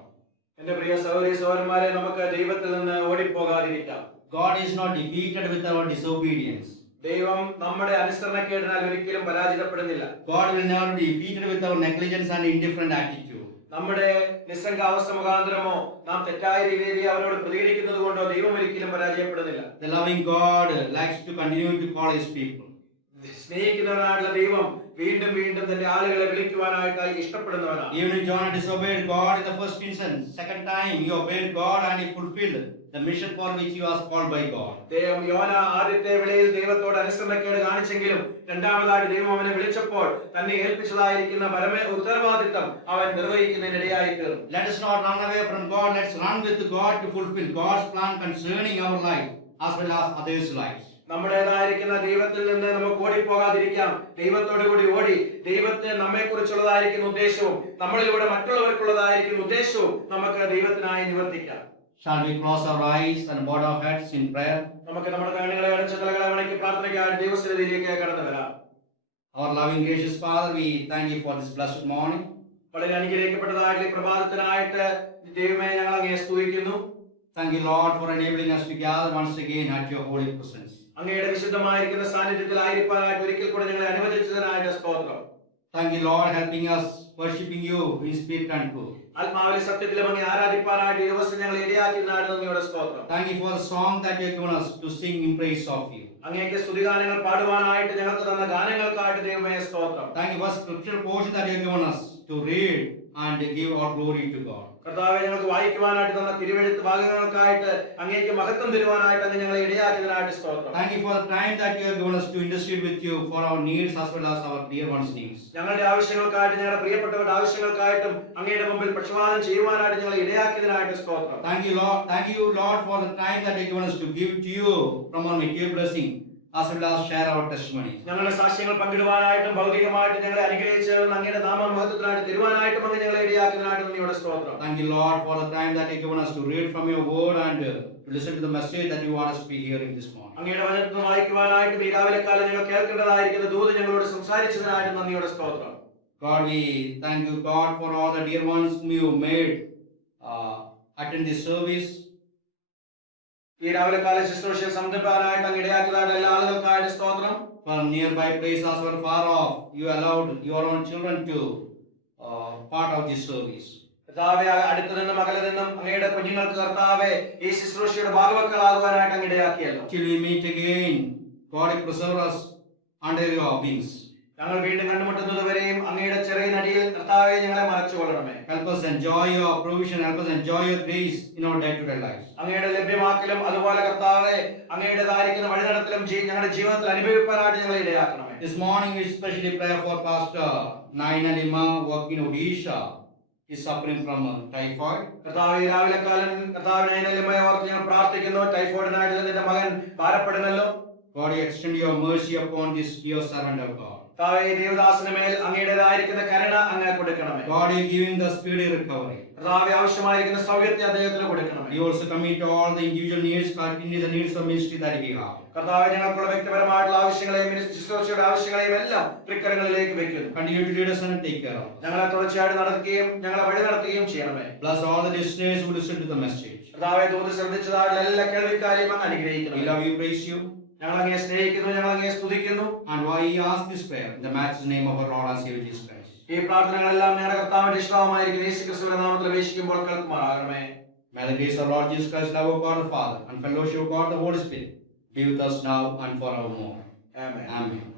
എന്റെ പ്രിയ സഹോദരി സഹോദരന്മാരെ, നമുക്ക് ദൈവത്തിൽ നിന്ന് ഓടിപ്പോകാതിരിക്കാം. God is not defeated with our disobedience. ദൈവം നമ്മുടെ അനുസരണക്കേടിനാൽ ഒരിക്കലും പരാജിതപ്പെടുന്നില്ല. God will never be defeated with our negligence and indifferent attitude. നമ്മുടെ നിസ്സംഗാവസ്ഥ മുഖാന്തരമോ നാം തെറ്റായ രീതിയിൽ അവരോട് പ്രതികരിക്കുന്നത് കൊണ്ടോ ദൈവം ഒരിക്കലും പരാജയപ്പെടുന്നില്ല. The loving God likes to continue to call his people. സ്നേഹിക്കുന്നവനായിട്ടുള്ള ദൈവം വീണ്ടും വീണ്ടും തന്റെ ആളുകളെ വിളിക്കുവാനായിട്ട് ഇഷ്ടപ്പെടുന്നവനാണ്. Even if Jonah disobeyed God in the first instance, second time he obeyed God and he fulfilled the mission for which he was called by God. യോന ആദ്യത്തെ വേളയിൽ ദൈവത്തോട് അനുസരണക്കേട് കാണിച്ചെങ്കിലും രണ്ടാമതായിട്ട് ദൈവം അവനെ വിളിച്ചപ്പോൾ തന്നെ ഏൽപ്പിച്ചതായിരിക്കുന്ന ഉത്തരവാദിത്തം അവൻ നിർവഹിക്കുന്നതിനിടയായി തീർന്നു. Let us not run away from God. Let's run with God to fulfill God's plan concerning our life as well as others' lives. നമ്മുടേതായിരിക്കുന്ന ദൈവത്തിൽ നിന്ന് നമുക്ക് ഓടിപ്പോകാതിരിക്കാം. ദൈവത്തോടു കൂടി ഓടി ദൈവത്തെ നമ്മെ കുറിച്ചുള്ളതായിരിക്കുന്ന ഉദ്ദേശവും നമ്മളിലൂടെ മറ്റുള്ളവർക്കുള്ളതായിരിക്കുന്ന ഉദ്ദേശവും നമുക്ക് ദൈവത്തിനായി നിവർത്തിക്കാം. Shall we close our eyes and bow our heads in prayer? നമുക്ക് നമ്മുടെ കണ്ണുകളെ അടച്ച് തലകളെ വണക്കി പ്രാർത്ഥനയ്ക്കായി ദൈവസന്നിധിയിലേക്ക് കടന്നു വരാം. Our loving gracious Father, we thank you for this blessed morning. വളരെ അനുഗ്രഹിക്കപ്പെട്ടതായിട്ടുള്ള പ്രഭാതത്തിനായിട്ട് ദൈവമേ ഞങ്ങൾ അങ്ങയെ സ്തുതിക്കുന്നു. Thank you, Lord, for enabling us to gather once again at your holy presence. അങ്ങയുടെ വിശുദ്ധമായിരിക്കുന്ന സാന്നിധ്യത്തിലായിരിക്കാനായിട്ട് ഒരിക്കൽ കൂടെ ഞങ്ങളെ അനുവദിച്ചതിനായിട്ട് സ്തോത്രം. Thank you, Lord, helping us worshiping you in spirit and truth. ആത്മാവിലെ സത്യത്തിലും അങ്ങയെ ആരാധിപ്പാനായിട്ട് ഈ ദിവസം ഞങ്ങളെ ഇടയാക്കിയതിനായിട്ട് നന്ദിയോടെ സ്തോത്രം. Thank you for the song that you have given us to sing in praise of you. അങ്ങേക്ക് സ്തുതിഗാനങ്ങൾ പാടുവാനായിട്ട് ഞങ്ങൾക്ക് തന്ന ഗാനങ്ങൾക്കായിട്ട് ദൈവമേ സ്തോത്രം. Thank you for the scripture portion that you have given us to read and give all glory to God. കർത്താവെ, ഞങ്ങൾക്ക് വായിക്കുവാനായിട്ട് തന്ന തിരുവെഴുത്ത് ഭാഗങ്ങൾക്കായിട്ട് അങ്ങേക്ക് മഹത്വം തരുവാനായിട്ട് അങ്ങ് ഞങ്ങളെ ഇടയാക്കിയതിനായിട്ട് സ്തോത്രം. Thank you for the time that you have given us to intercede with you for our needs as well as our dear ones' needs. ഞങ്ങളുടെ ആവശ്യങ്ങൾക്കായിട്ട്, ഞങ്ങളുടെ പ്രിയപ്പെട്ടവരുടെ ആവശ്യങ്ങൾക്കായിട്ടും അങ്ങയുടെ മുമ്പിൽ പക്ഷപാതം ചെയ്യുവാനായിട്ട് ഞങ്ങളെ ഇടയാക്കിയതിനായിട്ട് സ്തോത്രം. Thank you, Lord. Thank you, Lord, for the time that you have given us to give to you from our material blessing as well as share our testimonies. ഞങ്ങളുടെ സാക്ഷ്യങ്ങൾ പങ്കിടുവാനായിട്ടും ഭൗതികമായിട്ട് ഞങ്ങളെ അനുഗ്രഹിച്ച് അങ്ങയുടെ നാമ മഹത്വത്തിനായിട്ട് തരുവാനായിട്ടും അങ്ങ് ഞങ്ങളെ ഇടയാക്കിയതിനായിട്ട് നന്ദിയോടെ സ്തോത്രം. Thank you, Lord, for the time that you have given us to read from your word and to listen to the message that you want us to be hearing this morning. അങ്ങയുടെ വചനത്തിൽ വായിക്കുവാനായിട്ടും ഈ രാവിലെ കാലം ഞങ്ങൾ കേൾക്കേണ്ടതായിരിക്കുന്ന ദൂത് ഞങ്ങളോട് സംസാരിച്ചതിനായിട്ട് നന്ദിയോടെ സ്തോത്രം. God, we thank you, God, for all the dear ones whom you made attend this service. ഈ രാവിലെ കാല ശുശ്രൂഷയിൽ സംബന്ധിപ്പാനായിട്ട് അങ്ങ് ഇടയാക്കിയതായിട്ട് എല്ലാ ആളുകൾക്കായിട്ട് സ്തോത്രം. From nearby places or far off, you allowed your own children to part of this service. കർത്താവെ, അടുത്തു നിന്നും അകലെ നിന്നും അങ്ങയുടെ കുഞ്ഞുങ്ങൾക്ക് കർത്താവെ ഈ ശുശ്രൂഷയുടെ ഭാഗവക്കളാകുവാനായിട്ട് അങ്ങ് ഇടയാക്കിയല്ലോ. Till we meet again, God, you preserve us under your wings. ഞങ്ങൾ വീണ്ടും കണ്ടുമുട്ടുന്നത് വരെയും അങ്ങയുടെ ചെറിയനടിയിൽ കർത്താവെ ഞങ്ങളെ മറച്ചുകൊള്ളണമേ. Help us enjoy your provision, help us enjoy your grace in our day-to-day lives. അങ്ങയുടെ ലഭ്യമാക്കലും അതുപോലെ കർത്താവെ അങ്ങയുടേതായിരിക്കുന്ന വഴിനടത്തലും ഞങ്ങളുടെ ജീവിതത്തിൽ അനുഭവിക്കാനായിട്ട് ഞങ്ങളെ ഇടയാക്കണമേ. This morning we especially pray for Pastor Naina Lima working in Odisha. He is suffering from typhoid. കർത്താവെ, ഈ രാവിലെ കാലം കർത്താവിനെ ഓർത്ത് ഞങ്ങൾ പ്രാർത്ഥിക്കുന്നു. ടൈഫോയിഡിനായിട്ട് നിന്റെ മകൻ ഭാരപ്പെടുന്നല്ലോ. God, you extend your mercy upon this dear servant of God. കർത്താവെ, ദേവദാസന് മേൽ അങ്ങയുടേതായിരിക്കുന്ന കരുണ അങ്ങ് കൊടുക്കണമേ. God, you giving the speedy recovery. കർത്താവെ, ആവശ്യമായിരിക്കുന്ന സൗഖ്യത്തെ അദ്ദേഹത്തിന് കൊടുക്കണമേ. You also commit all the individual needs, the needs of ministry that we have. കർത്താവെ, ഞങ്ങൾക്കുള്ള വ്യക്തിപരമായിട്ടുള്ള ആവശ്യങ്ങളെയും ശുശ്രൂഷയുടെ ആവശ്യങ്ങളെയും എല്ലാം തൃക്കരങ്ങളിലേക്ക് വെക്കുന്നു. Continue to lead us and take care of us. ഞങ്ങളെ തുടർച്ചയായിട്ട് നടത്തുകയും ഞങ്ങളെ വഴി നടത്തുകയും ചെയ്യണമേ. Bless all the listeners who listen to the message. കർത്താവെ, ദൂത് ശ്രദ്ധിച്ചതായിട്ടുള്ള എല്ലാ കേൾവിക്കാരെയും അങ്ങ് We അനുഗ്രഹിക്കണം. love you, praise you. ഞങ്ങൾ അങ്ങയെ സ്നേഹിക്കുന്നു, ഞങ്ങൾ അങ്ങയെ സ്തുതിക്കുന്നു. And why he asked this prayer in the matchless name of our Lord and Savior Jesus Christ. ഈ പ്രാർത്ഥനകളെല്ലാം ഞങ്ങളുടെ കർത്താവിന്റെ ഇഷ്ടമായിരിക്കും യേശുക്രിസ്തുവിന്റെ നാമത്തിൽ അപേക്ഷിക്കുമ്പോൾ കേൾക്കുമാറാകണമേ. May the grace of our Lord Jesus Christ, love of God the Father, and fellowship of God the Holy Spirit be with us now and forevermore. Amen. Amen.